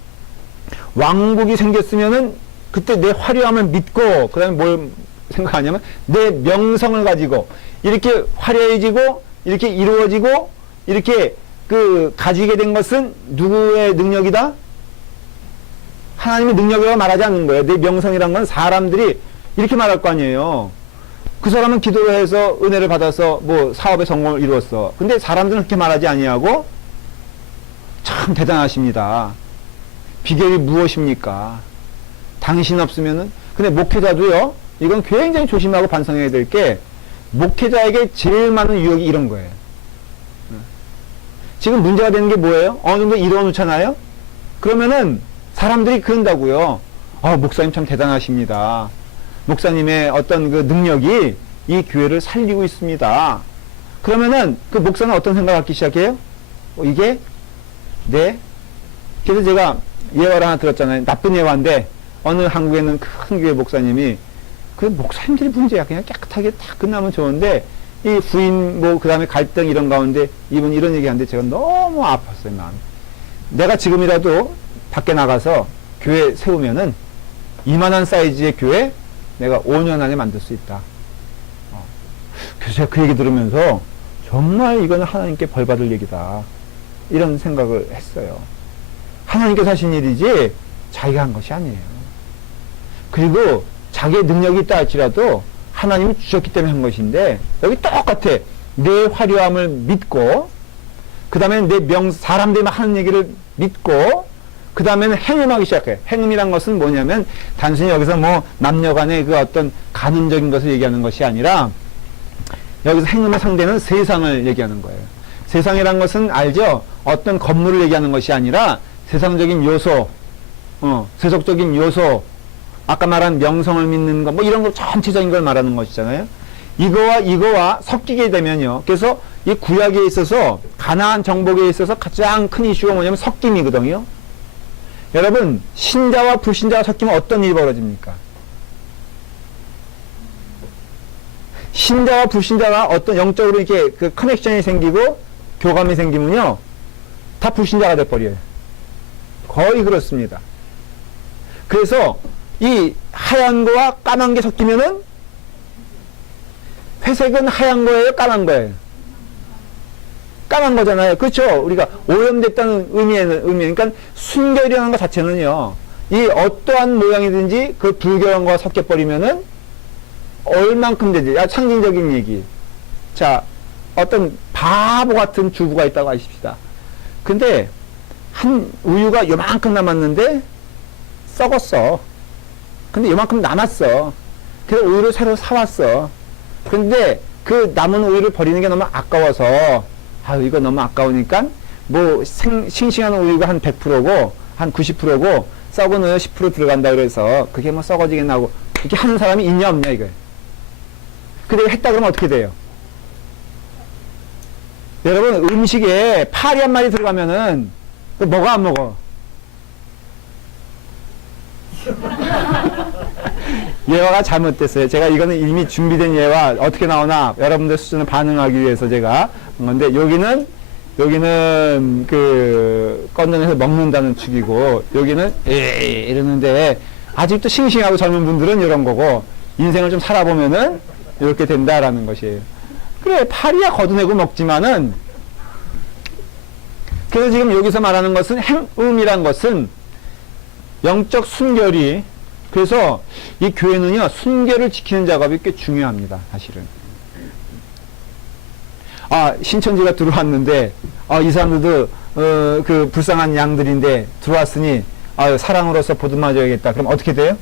왕국이 생겼으면은 그때 내 화려함을 믿고, 그 다음에 뭘 생각하냐면 내 명성을 가지고 이렇게 화려해지고 이렇게 이루어지고 이렇게 가지게 된 것은 누구의 능력이다? 하나님의 능력이라고 말하지 않는 거예요. 내 명성이란 건 사람들이 이렇게 말할 거 아니에요. 그 사람은 기도를 해서 은혜를 받아서 뭐 사업의 성공을 이루었어. 근데 사람들은 그렇게 말하지 아니하고, 참 대단하십니다. 비결이 무엇입니까? 당신 없으면은. 근데 목회자도요, 이건 굉장히 조심하고 반성해야 될 게, 목회자에게 제일 많은 유혹이 이런 거예요. 지금 문제가 되는 게 뭐예요? 어느 정도 이루어 놓잖아요? 그러면은 사람들이 그런다고요. 목사님 참 대단하십니다. 목사님의 어떤 그 능력이 이 교회를 살리고 있습니다. 그러면은 그 목사는 어떤 생각을 갖기 시작해요? 이게 그래서 제가 예화를 하나 들었잖아요. 나쁜 예화인데, 어느 한국에는 큰 교회 목사님이, 그 목사님들이 문제야. 그냥 깨끗하게 다 끝나면 좋은데, 이 부인 그 다음에 갈등 이런 가운데 이분 이런 얘기 하는데 제가 너무 아팠어요, 마음이. 내가 지금이라도 밖에 나가서 교회 세우면은 이만한 사이즈의 교회 내가 5년 안에 만들 수 있다. 그래서 제가 그 얘기 들으면서 정말 이거는 하나님께 벌 받을 얘기다. 이런 생각을 했어요. 하나님께서 하신 일이지 자기가 한 것이 아니에요. 그리고 자기의 능력이 있다 할지라도 하나님이 주셨기 때문에 한 것인데, 여기 똑같아. 내 화려함을 믿고, 그 다음에 사람들이 하는 얘기를 믿고, 그 다음에는 행음하기 시작해. 행음이란 것은 뭐냐면, 단순히 여기서 뭐, 남녀 간의 그 어떤 간음적인 것을 얘기하는 것이 아니라, 여기서 행음의 상대는 세상을 얘기하는 거예요. 세상이란 것은 알죠? 어떤 건물을 얘기하는 것이 아니라, 세상적인 요소, 세속적인 요소, 아까 말한 명성을 믿는 것, 뭐 이런 걸 전체적인 걸 말하는 것이잖아요. 이거와 섞이게 되면요. 그래서 이 구약에 있어서, 가나안 정복에 있어서 가장 큰 이슈가 뭐냐면 섞임이거든요. 여러분, 신자와 불신자가 섞이면 어떤 일이 벌어집니까? 신자와 불신자가 어떤 영적으로 이렇게 그 커넥션이 생기고 교감이 생기면요, 다 불신자가 돼버려요. 거의 그렇습니다. 그래서 이 하얀 거와 까만 게 섞이면은 회색은 하얀 거예요, 까만 거예요? 까만 거잖아요. 그렇죠? 우리가 오염됐다는 그러니까 순결이라는 것 자체는요, 이 어떠한 모양이든지 그 불결한 거와 섞여버리면은 얼만큼 되지? 상징적인 얘기. 자, 어떤 바보 같은 주부가 있다고 하십시다. 근데 한 우유가 요만큼 남았는데 썩었어. 근데 요만큼 남았어. 그래서 우유를 새로 사왔어. 근데 그 남은 우유를 버리는 게 너무 아까워서, 이거 너무 아까우니까 뭐 싱싱한 우유가 한 100%고 한 90%고 썩은 우유 10% 들어간다 그래서 그게 뭐 썩어지겠나 하고 이렇게 하는 사람이 있냐 없냐 이거예요. 근데 했다 그러면 어떻게 돼요? 여러분, 음식에 파리 한 마리 들어가면은 먹어 안 먹어? 예화가 잘못됐어요. 제가 이거는 이미 준비된 예화 어떻게 나오나 여러분들 수준을 반응하기 위해서 제가 한 건데, 여기는 그 건져내서 먹는다는 축이고, 여기는 이러는데 아직도 싱싱하고 젊은 분들은 이런 거고, 인생을 좀 살아보면은 이렇게 된다라는 것이에요. 그래, 파리야 걷어내고 먹지만은, 그래서 지금 여기서 말하는 것은 행음이란 것은 영적 순결이, 그래서 이 교회는요, 순결을 지키는 작업이 꽤 중요합니다, 사실은. 신천지가 들어왔는데, 이 사람들도, 그 불쌍한 양들인데 들어왔으니, 사랑으로서 보듬어줘야겠다. 그럼 어떻게 돼요?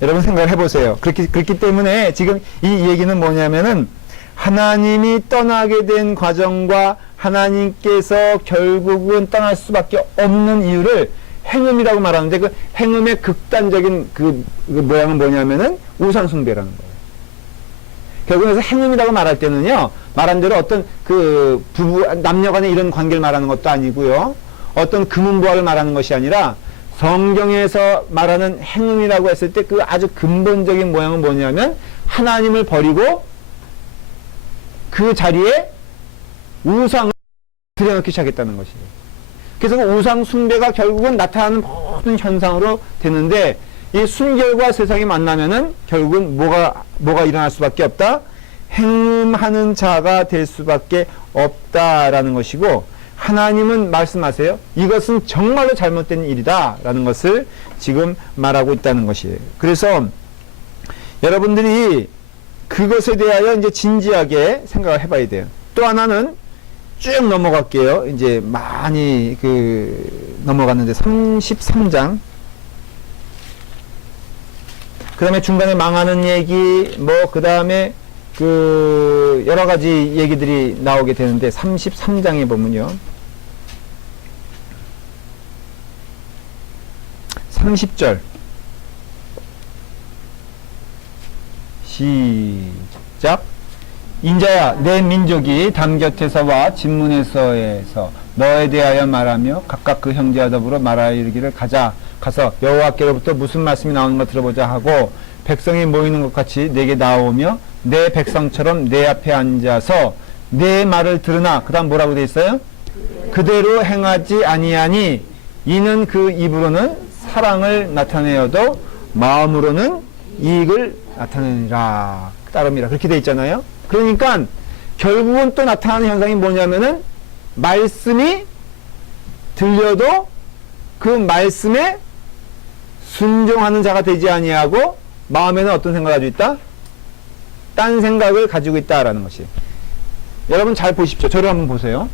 여러분 생각을 해보세요. 그렇기 때문에 지금 이 얘기는 뭐냐면은, 하나님이 떠나게 된 과정과 하나님께서 결국은 떠날 수밖에 없는 이유를 행음이라고 말하는데, 그 행음의 극단적인 그 모양은 뭐냐면은 우상숭배라는 거예요. 결국에서 행음이라고 말할 때는요, 말한 대로 어떤 그 남녀 간의 이런 관계를 말하는 것도 아니고요, 어떤 금은보화를 말하는 것이 아니라, 성경에서 말하는 행음이라고 했을 때 그 아주 근본적인 모양은 뭐냐면, 하나님을 버리고 그 자리에 우상을 들여놓기 시작했다는 것이에요. 그래서 그 우상 숭배가 결국은 나타나는 모든 현상으로 되는데, 이 순결과 세상이 만나면은 결국은 뭐가 일어날 수밖에 없다? 행음하는 자가 될 수밖에 없다라는 것이고, 하나님은 말씀하세요. 이것은 정말로 잘못된 일이다 라는 것을 지금 말하고 있다는 것이에요. 그래서 여러분들이 그것에 대하여 이제 진지하게 생각을 해봐야 돼요. 또 하나는 쭉 넘어갈게요. 이제 많이 넘어갔는데 33장. 그 다음에 중간에 망하는 얘기, 그 다음에 여러 가지 얘기들이 나오게 되는데, 33장에 보면요. 30절. 시작. 인자야, 내 민족이 담 곁에서와 진문에서에서 너에 대하여 말하며 각각 그 형제와 더불어 말하여 이르기를, 가서 여호와께로부터 무슨 말씀이 나오는 거 들어보자 하고, 백성이 모이는 것 같이 내게 나오며 내 백성처럼 내 앞에 앉아서 내 말을 들으나, 그 다음 뭐라고 돼 있어요? 그대로 행하지 아니하니 이는 그 입으로는 사랑을 나타내어도 마음으로는 이익을 나타내니라. 따름이라. 그렇게 돼 있잖아요. 그러니까 결국은 또 나타나는 현상이 뭐냐면은, 말씀이 들려도 그 말씀에 순종하는 자가 되지 아니하고 마음에는 어떤 생각을 가지고 있다? 딴 생각을 가지고 있다라는 것이. 여러분 잘 보십시오. 저를 한번 보세요.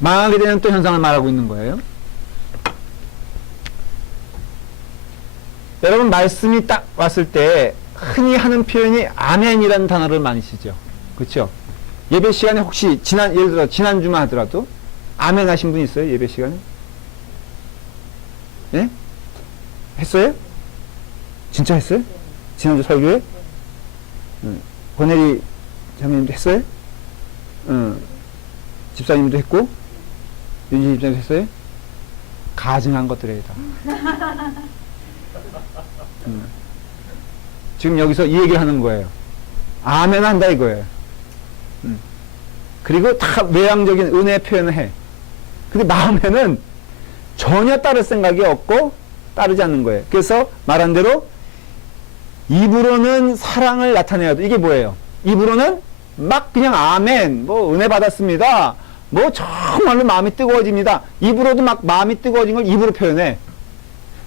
망하게 되는 또 현상을 말하고 있는 거예요. 여러분, 말씀이 딱 왔을 때 흔히 하는 표현이 아멘이라는 단어를 많이 쓰죠. 그렇죠? 예배 시간에 혹시 예를 들어 지난주만 하더라도 아멘 하신 분 있어요? 예배 시간에? 예? 했어요? 진짜 했어요? 지난주 설교에? 권혜리 자매님도 했어요? 집사님도 했고, 윤지 집사님도 했어요? 가증한 것들이에요, 다. 지금 여기서 이 얘기를 하는 거예요. 아멘 한다 이거예요. 그리고 다 외향적인 은혜 표현을 해. 근데 마음에는 전혀 따를 생각이 없고 따르지 않는 거예요. 그래서 말한 대로 입으로는 사랑을 나타내야도 이게 뭐예요? 입으로는 막 그냥 아멘, 뭐 은혜 받았습니다. 뭐 정말로 마음이 뜨거워집니다. 입으로도 막 마음이 뜨거워진 걸 입으로 표현해.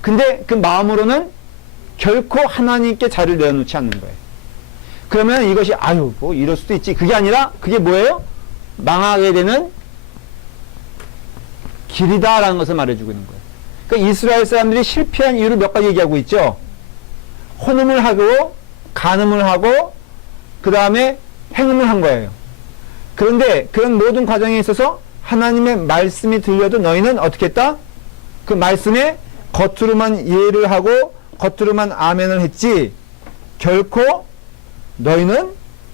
근데 그 마음으로는 결코 하나님께 자리를 내어놓지 않는 거예요. 그러면 이것이 아유 뭐 이럴 수도 있지. 그게 아니라 그게 뭐예요? 망하게 되는 길이다라는 것을 말해주고 있는 거예요. 그러니까 이스라엘 사람들이 실패한 이유를 몇 가지 얘기하고 있죠. 혼음을 하고 간음을 하고 그 다음에 행음을 한 거예요. 그런데 그런 모든 과정에 있어서 하나님의 말씀이 들려도 너희는 어떻게 했다? 그 말씀에 겉으로만 이해를 하고 겉으로만 아멘을 했지 결코 너희는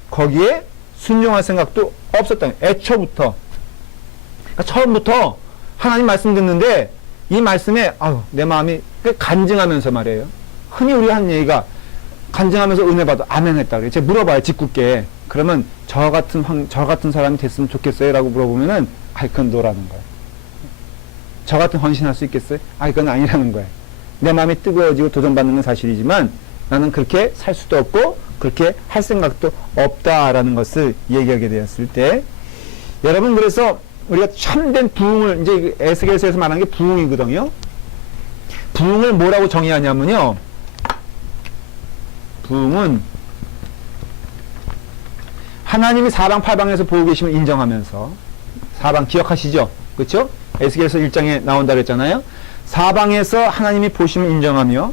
거기에 순종할 생각도 없었다. 애초부터. 그러니까 처음부터 하나님 말씀 듣는데 이 말씀에 아유 내 마음이 간증하면서 말이에요. 흔히 우리 하는 얘기가 간증하면서 은혜 받아 아멘 했다 그래. 제가 물어봐요 짓궂게. 그러면 저 같은 사람이 됐으면 좋겠어요 라고 물어보면은 그건 너라는 거예요. 저 같은 헌신할 수 있겠어요? 그건 아니라는 거예요. 내 마음이 뜨거워지고 도전받는 건 사실이지만 나는 그렇게 살 수도 없고 그렇게 할 생각도 없다라는 것을 얘기하게 되었을 때 여러분 그래서 우리가 참된 부흥을 이제 에스겔서에서 말하는 게 부흥이거든요. 부흥을 뭐라고 정의하냐면요. 부흥은 하나님이 사방팔방에서 보고 계심을 인정하면서 사방 기억하시죠? 그렇죠? 에스겔서 1장에 나온다 그랬잖아요. 사방에서 하나님이 보심을 인정하며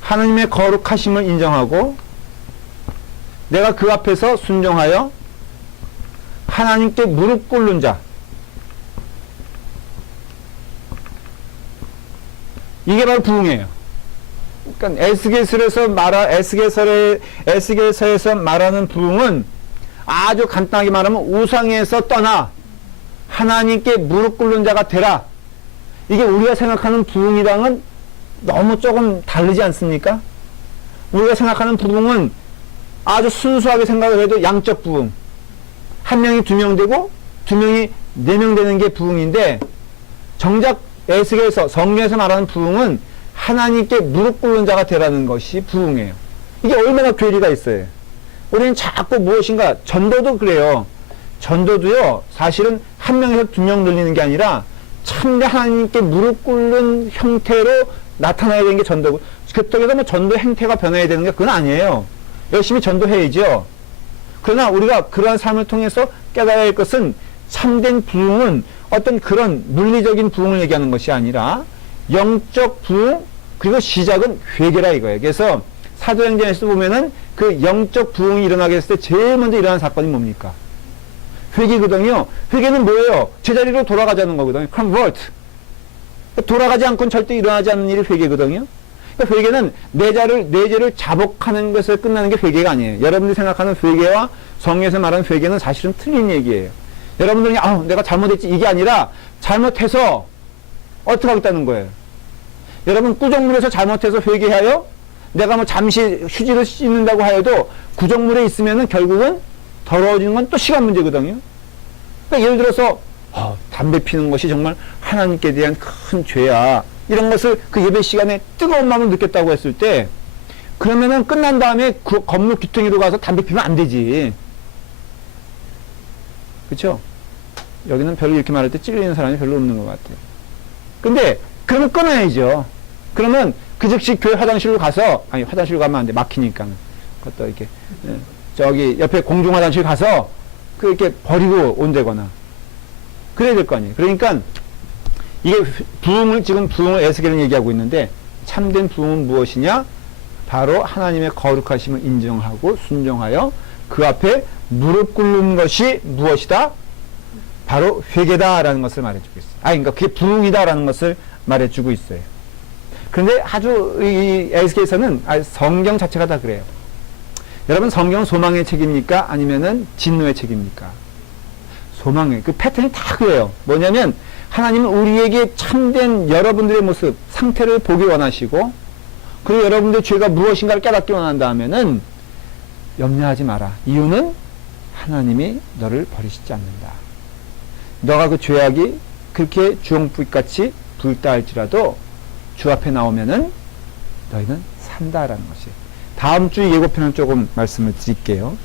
하나님의 거룩하심을 인정하고 내가 그 앞에서 순종하여 하나님께 무릎 꿇는 자 이게 바로 부흥이에요. 그러니까 에스겔서에서 말하는 부흥은 아주 간단하게 말하면 우상에서 떠나 하나님께 무릎 꿇는 자가 되라. 이게 우리가 생각하는 부흥이랑은 너무 조금 다르지 않습니까? 우리가 생각하는 부흥은 아주 순수하게 생각을 해도 양적 부흥. 한 명이 2명 되고 2명이 4명 되는 게 부흥인데 정작 에스겔서 성경에서 말하는 부흥은 하나님께 무릎 꿇는 자가 되라는 것이 부흥이에요. 이게 얼마나 괴리가 있어요. 우리는 자꾸 무엇인가 전도도 그래요. 전도도요 사실은 한 명에서 2명 늘리는 게 아니라 참된 하나님께 무릎 꿇는 형태로 나타나야 되는 게 전도고 그렇다고 뭐 전도 행태가 변해야 되는 게 그건 아니에요. 열심히 전도해야죠. 그러나 우리가 그러한 삶을 통해서 깨달아야 할 것은 참된 부흥은 어떤 그런 물리적인 부흥을 얘기하는 것이 아니라 영적 부흥 그리고 시작은 회개라 이거예요. 그래서 사도행전에서 보면은 그 영적 부흥이 일어나게 했을 때 제일 먼저 일어난 사건이 뭡니까? 회개거든요. 회개는 뭐예요? 제자리로 돌아가자는 거거든요. convert. 돌아가지 않고는 절대 일어나지 않는 일이 회개거든요. 그러니까 회개는 내 죄를 자복하는 것에 끝나는 게 회개가 아니에요. 여러분들이 생각하는 회개와 성경에서 말하는 회개는 사실은 틀린 얘기예요. 여러분들이 내가 잘못했지 이게 아니라 잘못해서 어떻게 하겠다는 거예요. 여러분 구정물에서 잘못해서 회개하여 내가 뭐 잠시 휴지를 씻는다고 하여도 구정물에 있으면은 결국은 더러워지는 건 또 시간 문제거든요. 그러니까 예를 들어서 담배 피는 것이 정말 하나님께 대한 큰 죄야. 이런 것을 그 예배 시간에 뜨거운 마음을 느꼈다고 했을 때 그러면은 끝난 다음에 그 건물 귀퉁이로 가서 담배 피면 안 되지. 그렇죠? 여기는 별로 이렇게 말할 때 찔리는 사람이 별로 없는 것 같아요. 근데 그러면 끊어야죠. 그러면 그 즉시 교회 화장실로 가서 화장실로 가면 안 돼. 막히니까. 그것도 이렇게 저기 옆에 공중 화장실 가서 이렇게 버리고 온다거나 그래야 될 거 아니에요. 그러니까 이게 지금 부흥을 에스겔은 얘기하고 있는데 참된 부흥은 무엇이냐? 바로 하나님의 거룩하심을 인정하고 순종하여 그 앞에 무릎 꿇는 것이 무엇이다? 바로 회개다라는 것을 말해주고 있어요. 그러니까 그게 부흥이다라는 것을 말해주고 있어요. 그런데 아주 이 에스겔서는 성경 자체가 다 그래요. 여러분 성경은 소망의 책입니까? 아니면은 진노의 책입니까? 소망의 그 패턴이 다 그래요. 뭐냐면 하나님은 우리에게 참된 여러분들의 모습, 상태를 보기 원하시고 그리고 여러분들의 죄가 무엇인가를 깨닫기 원한다 하면은 염려하지 마라. 이유는 하나님이 너를 버리시지 않는다. 너가 그 죄악이 그렇게 주홍빛같이 굵다 할지라도 주 앞에 나오면은 너희는 산다라는 것이에요. 다음 주 예고편을 조금 말씀을 드릴게요.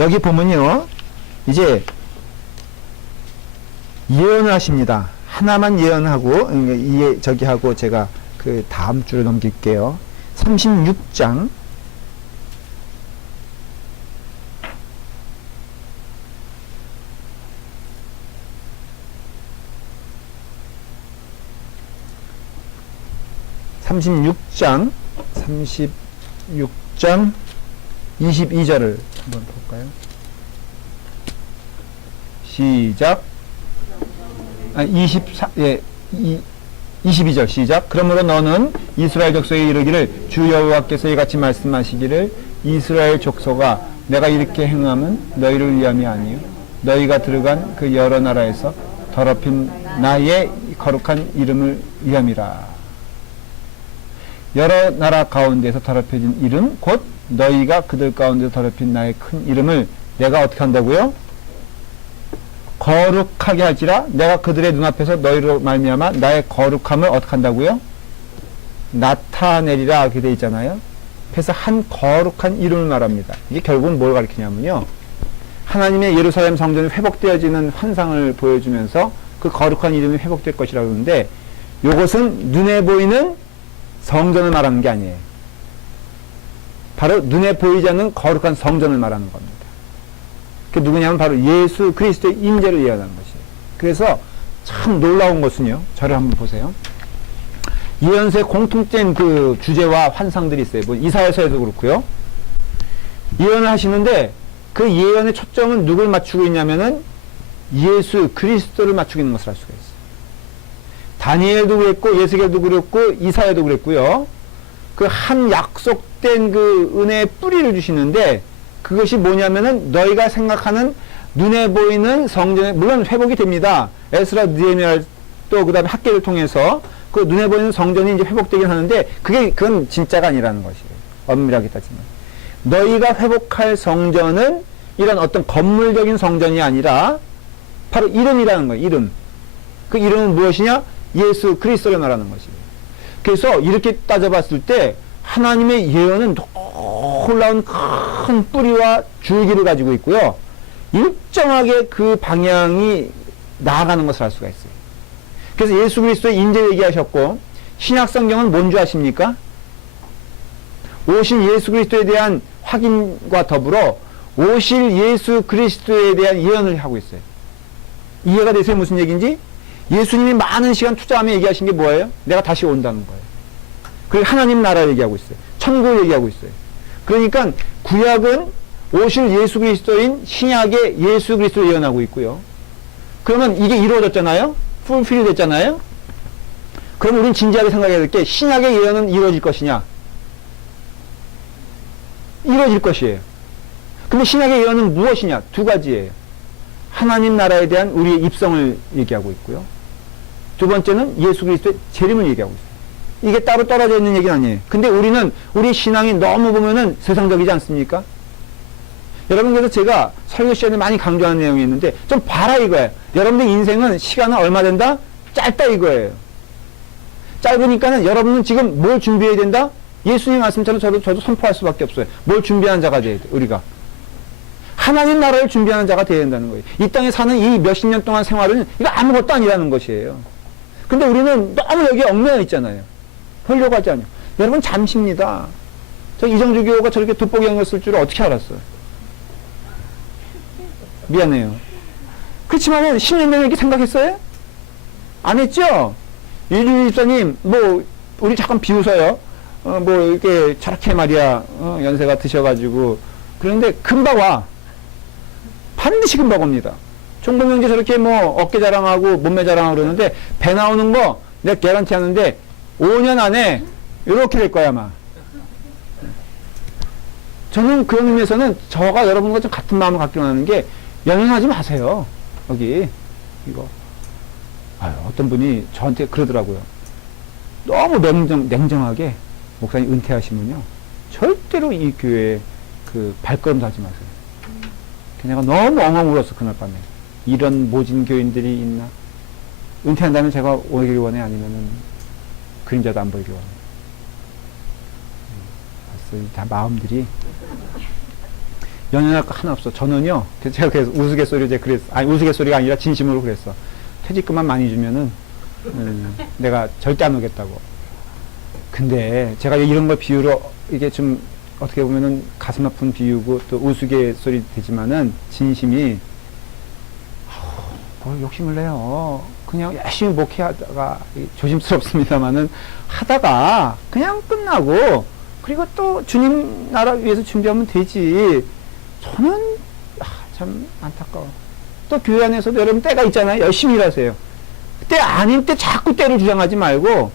여기 보면요, 이제 예언을 하십니다. 하나만 예언하고 저기 하고 제가 그 다음 주를 넘길게요. 36장 36장 22절을 한번 볼까요? 시작. 22절 시작. 그러므로 너는 이스라엘 족속에 이르기를 주 여호와께서 이같이 말씀하시기를 이스라엘 족속아 내가 이렇게 행함은 너희를 위함이 아니요 너희가 들어간 그 여러 나라에서 더럽힌 나의 거룩한 이름을 위함이라. 여러 나라 가운데서 더럽혀진 이름 곧 너희가 그들 가운데서 더럽힌 나의 큰 이름을 내가 어떻게 한다고요? 거룩하게 할지라. 내가 그들의 눈앞에서 너희로 말미암아 나의 거룩함을 어떻게 한다고요? 나타내리라 이렇게 되어 있잖아요. 그래서 한 거룩한 이름을 말합니다. 이게 결국은 뭘 가리키냐면요, 하나님의 예루살렘 성전이 회복되어지는 환상을 보여주면서 그 거룩한 이름이 회복될 것이라고 하는데, 이것은 눈에 보이는 성전을 말하는 게 아니에요. 바로 눈에 보이지 않는 거룩한 성전을 말하는 겁니다. 그게 누구냐면 바로 예수 그리스도의 임재를 예언하는 것이에요. 그래서 참 놀라운 것은요, 저를 한번 보세요. 예언서에 공통된 그 주제와 환상들이 있어요. 뭐 이사야서에도 그렇고요. 예언을 하시는데 그 예언의 초점은 누굴 맞추고 있냐면은 예수 그리스도를 맞추고 있는 것을 알 수가 있어요. 다니엘도 그랬고 예수겔도 그랬고 이사야도 그랬고요. 그 한 약속된 그 은혜의 뿌리를 주시는데, 그것이 뭐냐면은 너희가 생각하는 눈에 보이는 성전에 물론 회복이 됩니다. 에스라 느헤미야 또 그다음에 학계를 통해서 그 눈에 보이는 성전이 이제 회복되긴 하는데 그건 진짜가 아니라는 것이에요. 엄밀하게 따지면 너희가 회복할 성전은 이런 어떤 건물적인 성전이 아니라 바로 이름이라는 거예요. 이름. 그 이름은 무엇이냐? 예수 그리스도를 말하는 것이에요. 그래서 이렇게 따져봤을 때 하나님의 예언은 놀라운 큰 뿌리와 줄기를 가지고 있고요. 일정하게 그 방향이 나아가는 것을 알 수가 있어요. 그래서 예수 그리스도의 인재 얘기하셨고, 신약 성경은 뭔 줄 아십니까? 오실 예수 그리스도에 대한 확인과 더불어 오실 예수 그리스도에 대한 예언을 하고 있어요. 이해가 되세요? 무슨 얘기인지? 예수님이 많은 시간 투자하며 얘기하신 게 뭐예요? 내가 다시 온다는 거예요. 그리고 하나님 나라 얘기하고 있어요. 천국을 얘기하고 있어요. 그러니까 구약은 오실 예수 그리스도인 신약의 예수 그리스도를 예언하고 있고요. 그러면 이게 이루어졌잖아요? 풀필이 됐잖아요? 그럼 우린 진지하게 생각해야 될 게, 신약의 예언은 이루어질 것이냐? 이루어질 것이에요. 근데 신약의 예언은 무엇이냐? 두 가지예요. 하나님 나라에 대한 우리의 입성을 얘기하고 있고요. 두 번째는 예수 그리스도의 재림을 얘기하고 있어요. 이게 따로 떨어져 있는 얘기는 아니에요. 근데 우리는 우리 신앙이 너무 보면은 세상적이지 않습니까? 여러분, 그래서 제가 설교 시간에 많이 강조하는 내용이 있는데, 좀 봐라 이거예요. 여러분들 인생은 시간은 얼마 된다? 짧다 이거예요. 짧으니까는 여러분은 지금 뭘 준비해야 된다? 예수님 말씀처럼 저도 선포할 수밖에 없어요. 뭘 준비하는 자가 돼야 돼, 우리가. 하나님 나라를 준비하는 자가 되어야 된다는 거예요. 이 땅에 사는 이 몇십 년 동안 생활은 이거 아무것도 아니라는 것이에요. 근데 우리는 너무 여기에 얽매여 있잖아요. 하려고 하지 않아요. 여러분, 잠시입니다. 저 이정주 교우가 저렇게 돋보기 한걸 줄을 어떻게 알았어요? 미안해요. 그렇지만은 10년 전에 이렇게 생각했어요? 안 했죠? 이준희 집사님, 뭐 우리 잠깐 비웃어요. 뭐 이렇게 저렇게 말이야, 연세가 드셔가지고 그런데 금방 와. 반드시 금방 옵니다. 총동명제 저렇게 뭐 어깨 자랑하고 몸매 자랑하고 그러는데, 배 나오는 거 내가 개런티 하는데 5년 안에 이렇게 될 거야 아마. 저는 그런 의미에서는 저가 여러분과 좀 같은 마음을 갖기로 하는 게, 연연하지 마세요. 여기 이거 어떤 분이 저한테 그러더라고요. 너무 냉정하게, 목사님 은퇴하시면요 절대로 이 교회에 그 발걸음도 하지 마세요. 내가 너무 엉엉 울었어 그날 밤에. 이런 모진 교인들이 있나? 은퇴한다면 제가 오길 원해? 아니면은 그림자도 안 보이길 원해? 벌써 다 마음들이 연연할 거 하나 없어. 저는요, 제가 그래서 우스갯소리로 이제 그랬어. 아니, 우스갯소리가 아니라 진심으로 그랬어. 퇴직금만 많이 주면은, 내가 절대 안 오겠다고. 근데 제가 이런 걸 비유로, 이게 좀, 어떻게 보면은 가슴 아픈 비유고 또 우스갯소리 되지만은, 진심이, 뭘 욕심을 내요. 그냥 열심히 목회하다가, 조심스럽습니다만은, 하다가, 그냥 끝나고, 그리고 또 주님 나라 위해서 준비하면 되지. 저는 참 안타까워. 또 교회 안에서도 여러분 때가 있잖아요. 열심히 일하세요. 때 아닌 때 자꾸 때를 주장하지 말고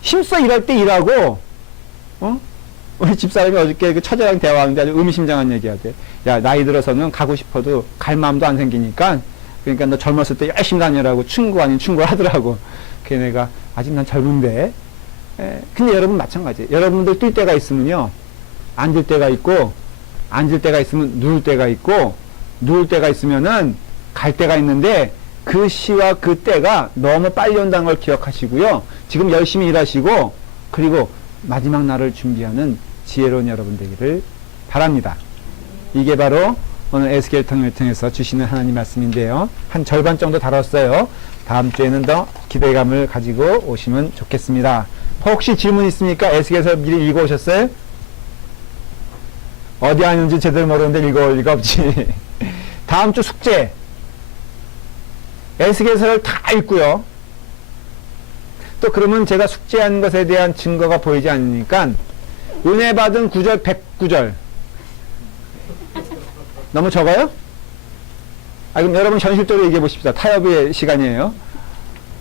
힘써 일할 때 일하고. 우리 집사람이 어저께 그 처제랑 대화하는데 아주 의미심장한 얘기하대. 야, 나이 들어서는 가고 싶어도 갈 마음도 안 생기니까, 그러니까 너 젊었을 때 열심히 다니라고 충고 아닌 충고를 하더라고. 걔네가 아직 난 젊은데. 근데 여러분 마찬가지예요. 여러분들 뛸 때가 있으면요, 앉을 때가 있고, 앉을 때가 있으면 누울 때가 있고, 누울 때가 있으면은 갈 때가 있는데, 그 시와 그 때가 너무 빨리 온다는 걸 기억하시고요. 지금 열심히 일하시고, 그리고 마지막 날을 준비하는 지혜로운 여러분 되기를 바랍니다. 이게 바로 오늘 에스겔 통일을 통해서 주시는 하나님 말씀인데요. 한 절반 정도 다뤘어요. 다음 주에는 더 기대감을 가지고 오시면 좋겠습니다. 혹시 질문 있습니까? 에스겔서 미리 읽어오셨어요? 어디 하는지 제대로 모르는데 읽어올 리가 없지. 다음 주 숙제. 에스겔서를 다 읽고요. 또 그러면 제가 숙제한 것에 대한 증거가 보이지 않으니까 은혜 받은 구절 109절. 너무 적어요? 그럼 여러분 현실적으로 얘기해 보십시다. 타협의 시간이에요.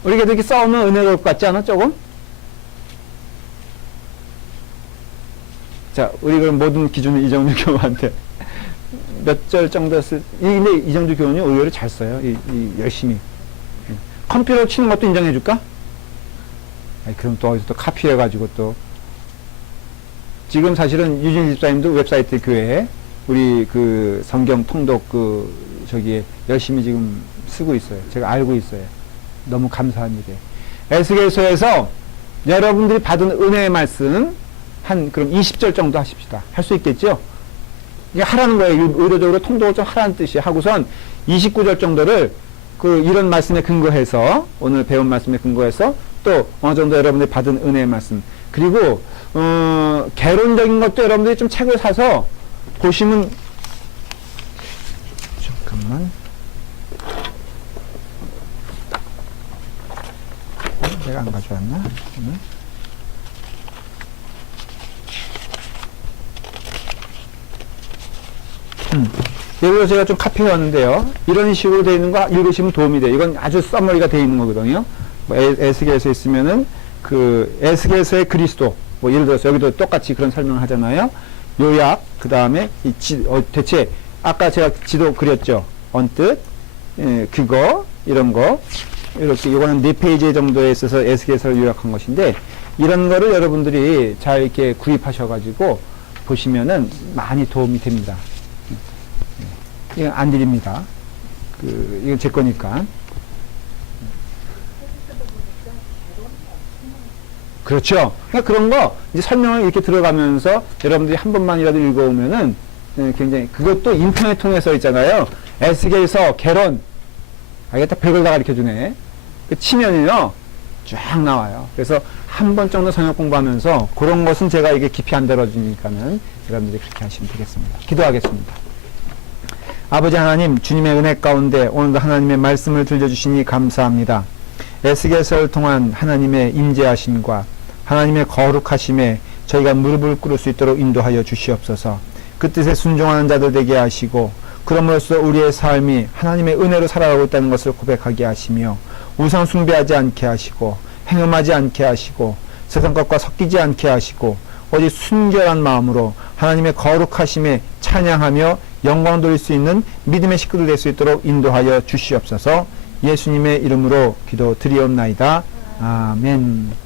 우리가 이렇게 싸우면 은혜로울 것 같지 않아? 조금? 자, 우리 그럼 모든 기준을 이정주 교우한테 몇 절 정도 근데 이정주 교우는 의외로 잘 써요. 열심히. 컴퓨터 치는 것도 인정해 줄까? 그럼 또 어디서 또 카피해가지고 또. 지금 사실은 유진 집사님도 웹사이트 교회에 우리 그 성경 통독 저기에 열심히 지금 쓰고 있어요. 제가 알고 있어요. 너무 감사한 일이에요. 에스겔서에서 여러분들이 받은 은혜의 말씀 그럼 20절 정도 하십시다. 할 수 있겠죠? 이게 하라는 거예요. 의도적으로 통독을 좀 하라는 뜻이 하고선 29절 정도를 이런 말씀에 근거해서, 오늘 배운 말씀에 근거해서 또 어느 정도 여러분들이 받은 은혜의 말씀. 그리고, 개론적인 것도 여러분들이 좀 책을 사서 보시면, 잠깐만. 내가 안 가져왔나? 여기서 제가 좀 카피해 왔는데요. 이런 식으로 되어 있는 거 읽으시면 도움이 돼요. 이건 아주 써머리가 되어 있는 거거든요. 에스겔서에 있으면은 에스겔서의 그리스도, 예를 들어서 여기도 똑같이 그런 설명을 하잖아요. 요약, 그 다음에 대체 아까 제가 지도 그렸죠. 언뜻, 그거, 이런 거. 이렇게 이거는 4페이지 정도에 있어서 에스겔서를 요약한 것인데, 이런 거를 여러분들이 잘 이렇게 구입하셔가지고 보시면은 많이 도움이 됩니다. 이건 안 드립니다. 이건 제 거니까. 그렇죠. 그러니까 그런 거, 이제 설명을 이렇게 들어가면서 여러분들이 한 번만이라도 읽어오면은 굉장히, 그것도 인터넷 통해서 있잖아요. 에스겔서, 개론. 알겠다? 별걸 다 가르쳐 주네. 치면요, 쫙 나와요. 그래서 한 번 정도 성역 공부하면서 그런 것은 제가 이게 깊이 안 들어주니까는 여러분들이 그렇게 하시면 되겠습니다. 기도하겠습니다. 아버지 하나님, 주님의 은혜 가운데 오늘도 하나님의 말씀을 들려주시니 감사합니다. 에스겔서를 통한 하나님의 임재하심과 하나님의 거룩하심에 저희가 무릎을 꿇을 수 있도록 인도하여 주시옵소서. 그 뜻에 순종하는 자들 되게 하시고, 그럼으로써 우리의 삶이 하나님의 은혜로 살아가고 있다는 것을 고백하게 하시며, 우상 숭배하지 않게 하시고, 행음하지 않게 하시고, 세상 것과 섞이지 않게 하시고, 오직 순결한 마음으로 하나님의 거룩하심에 찬양하며 영광 돌릴 수 있는 믿음의 식구들 될 수 있도록 인도하여 주시옵소서. 예수님의 이름으로 기도드리옵나이다. 아멘.